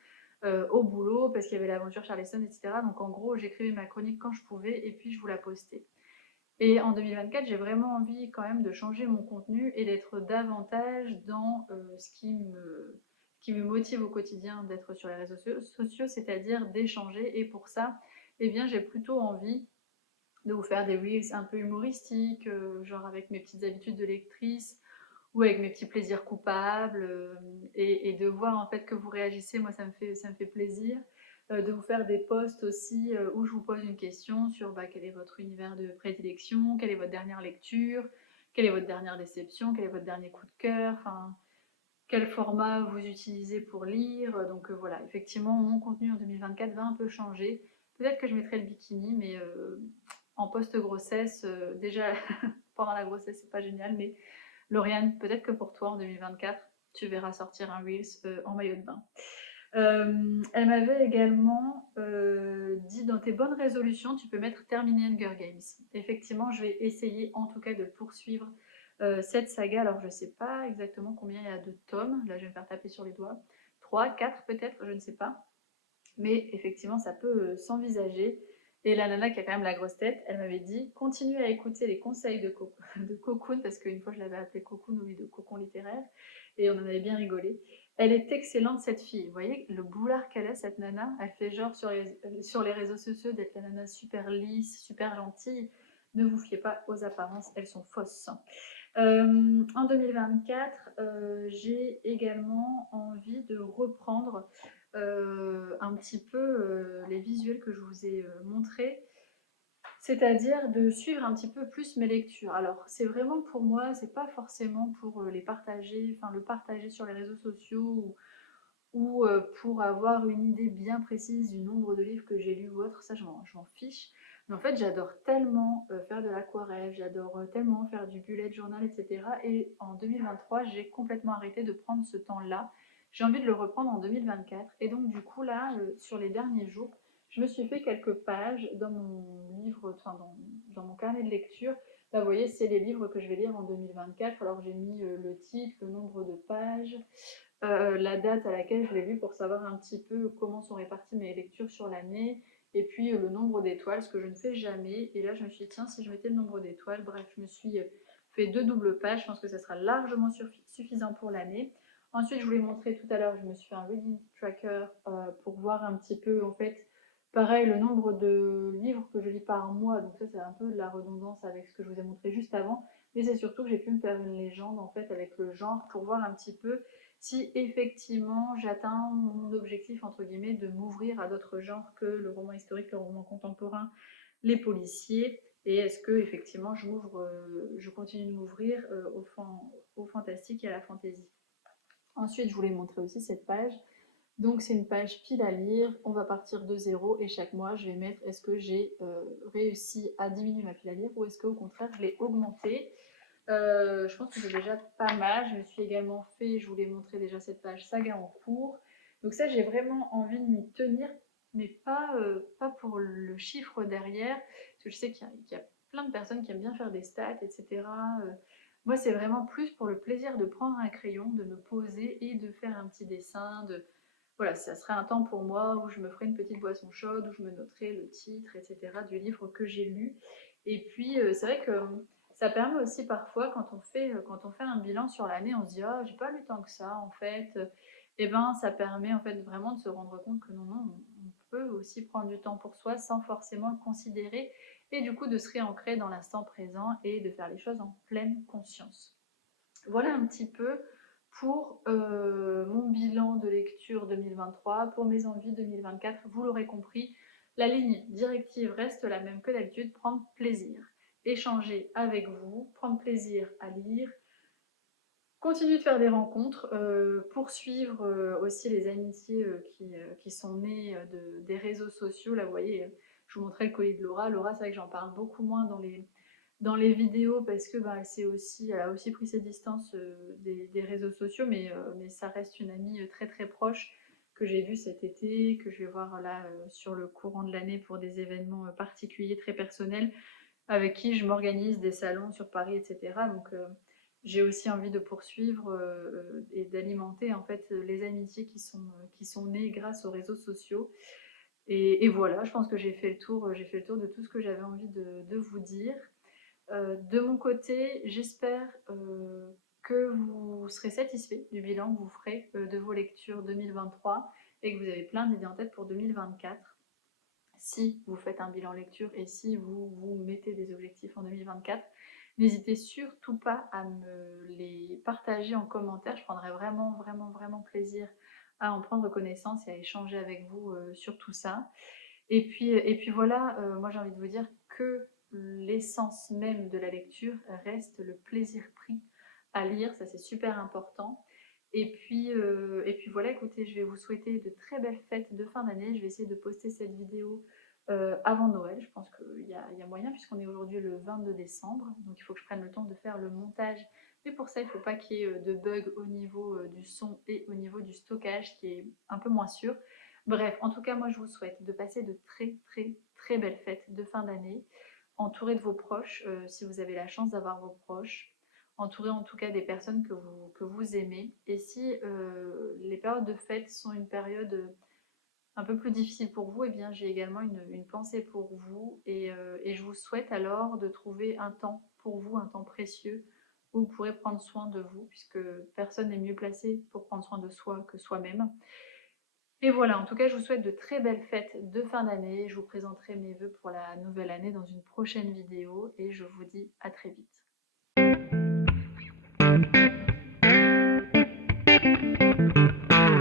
au boulot, parce qu'il y avait l'aventure Charleston, etc. Donc en gros, j'écrivais ma chronique quand je pouvais et puis je vous la postais. Et en 2024, j'ai vraiment envie quand même de changer mon contenu et d'être davantage dans ce qui me motive au quotidien d'être sur les réseaux sociaux, c'est-à-dire d'échanger. Et pour ça, eh bien, j'ai plutôt envie de vous faire des reels un peu humoristiques, genre avec mes petites habitudes de lectrice ou avec mes petits plaisirs coupables, et de voir en fait que vous réagissez, moi ça me fait plaisir. De vous faire des posts aussi où je vous pose une question sur bah, quel est votre univers de prédilection, quelle est votre dernière lecture, quelle est votre dernière déception, quel est votre dernier coup de cœur, enfin quel format vous utilisez pour lire. Donc voilà, effectivement, mon contenu en 2024 va un peu changer. Peut-être que je mettrai le bikini, mais en post-grossesse, déjà pendant la grossesse, c'est pas génial. Mais Lauriane, peut-être que pour toi en 2024, tu verras sortir un Reels en maillot de bain. Elle m'avait également dit dans tes bonnes résolutions, tu peux mettre terminer Hunger Games. Effectivement, je vais essayer en tout cas de poursuivre cette saga. Alors, je ne sais pas exactement combien il y a de tomes. Là, je vais me faire taper sur les doigts. 3, 4 peut-être, je ne sais pas. Mais effectivement, ça peut s'envisager. Et la nana qui a quand même la grosse tête, elle m'avait dit continue à écouter les conseils de Cocoon, parce qu'une fois je l'avais appelée Cocoon au lieu de Cocon littéraire, et on en avait bien rigolé. Elle est excellente cette fille. Vous voyez le boulard qu'elle a, cette nana. Elle fait genre sur les réseaux sociaux d'être la nana super lisse, super gentille. Ne vous fiez pas aux apparences, elles sont fausses. En 2024, j'ai également envie de reprendre un petit peu les visuels que je vous ai montrés, c'est-à-dire de suivre un petit peu plus mes lectures. Alors, c'est vraiment pour moi, c'est pas forcément pour les partager, enfin le partager sur les réseaux sociaux ou pour avoir une idée bien précise du nombre de livres que j'ai lus ou autre, ça je m'en fiche. Mais en fait, j'adore tellement faire de l'aquarelle, j'adore tellement faire du bullet journal, etc. Et en 2023, j'ai complètement arrêté de prendre ce temps-là. J'ai envie de le reprendre en 2024. Et donc, du coup, là, sur les derniers jours, je me suis fait quelques pages dans mon livre, enfin dans mon carnet de lecture. Là, vous voyez, c'est les livres que je vais lire en 2024. Alors, j'ai mis le titre, le nombre de pages, la date à laquelle je l'ai lu pour savoir un petit peu comment sont réparties mes lectures sur l'année, et puis le nombre d'étoiles, ce que je ne fais jamais. Et là, je me suis dit, tiens, si je mettais le nombre d'étoiles, bref, je me suis fait 2 doubles pages, je pense que ça sera largement suffisant pour l'année. Ensuite, je vous l'ai montré tout à l'heure, je me suis fait un reading tracker pour voir un petit peu, en fait, pareil, le nombre de livres que je lis par mois. Donc ça, c'est un peu de la redondance avec ce que je vous ai montré juste avant. Mais c'est surtout que j'ai pu me faire une légende, en fait, avec le genre, pour voir un petit peu si effectivement j'atteins mon objectif entre guillemets de m'ouvrir à d'autres genres que le roman historique, le roman contemporain, les policiers, et est-ce que effectivement je continue de m'ouvrir au fantastique et à la fantaisie. Ensuite, je voulais montrer aussi cette page. Donc c'est une page pile à lire, on va partir de zéro et chaque mois je vais mettre est-ce que j'ai réussi à diminuer ma pile à lire ou est-ce qu'au contraire je l'ai augmentée. Je pense que c'est déjà pas mal. Je me suis également fait, je vous l'ai montré déjà cette page saga en cours. Donc ça, j'ai vraiment envie de m'y tenir, mais pas pour le chiffre derrière, parce que je sais qu'il y a plein de personnes qui aiment bien faire des stats, etc. Moi, c'est vraiment plus pour le plaisir de prendre un crayon, de me poser et de faire un petit dessin. Voilà, ça serait un temps pour moi où je me ferais une petite boisson chaude, où je me noterais le titre, etc. du livre que j'ai lu. Et puis, c'est vrai que ça permet aussi parfois, quand on fait un bilan sur l'année, on se dit «Ah, j'ai pas lu tant que ça, en fait». Et ben, ça permet en fait vraiment de se rendre compte que non, non, on peut aussi prendre du temps pour soi sans forcément le considérer, et du coup de se réancrer dans l'instant présent et de faire les choses en pleine conscience. Voilà un petit peu pour mon bilan de lecture 2023, pour mes envies 2024. Vous l'aurez compris, la ligne directive reste la même que d'habitude, prendre plaisir, échanger avec vous, prendre plaisir à lire, continuer de faire des rencontres, poursuivre aussi les amitiés qui sont nées des réseaux sociaux. Là, vous voyez, je vous montrais le colis de Laura. Laura, c'est vrai que j'en parle beaucoup moins dans les vidéos parce que bah, elle a aussi pris ses distances des réseaux sociaux, mais ça reste une amie très très proche que j'ai vue cet été, que je vais voir là sur le courant de l'année pour des événements particuliers très personnels, avec qui je m'organise des salons sur Paris, etc. Donc j'ai aussi envie de poursuivre et d'alimenter en fait les amitiés qui sont nées grâce aux réseaux sociaux. Et voilà, je pense que j'ai fait le tour de tout ce que j'avais envie de vous dire. De mon côté, j'espère que vous serez satisfait du bilan que vous ferez de vos lectures 2023 et que vous avez plein d'idées en tête pour 2024. si vous faites un bilan lecture et si vous vous mettez des objectifs en 2024. N'hésitez surtout pas à me les partager en commentaire. Je prendrai vraiment plaisir à en prendre connaissance et à échanger avec vous sur tout ça. Et puis voilà, moi j'ai envie de vous dire que l'essence même de la lecture reste le plaisir pris à lire, ça c'est super important. Et puis voilà, écoutez, je vais vous souhaiter de très belles fêtes de fin d'année. Je vais essayer de poster cette vidéo avant Noël. Je pense qu'il y a moyen puisqu'on est aujourd'hui le 22 décembre. Donc il faut que je prenne le temps de faire le montage. Mais pour ça, il ne faut pas qu'il y ait de bugs au niveau du son et au niveau du stockage qui est un peu moins sûr. Bref, en tout cas, moi je vous souhaite de passer de très belles fêtes de fin d'année, entouré de vos proches, si vous avez la chance d'avoir vos proches, entouré en tout cas des personnes que vous aimez. Et si les périodes de fête sont une période un peu plus difficile pour vous, eh bien j'ai également une pensée pour vous et je vous souhaite alors de trouver un temps pour vous, un temps précieux où vous pourrez prendre soin de vous, puisque personne n'est mieux placé pour prendre soin de soi que soi-même. Et voilà, en tout cas, je vous souhaite de très belles fêtes de fin d'année. Je vous présenterai mes vœux pour la nouvelle année dans une prochaine vidéo et je vous dis à très vite.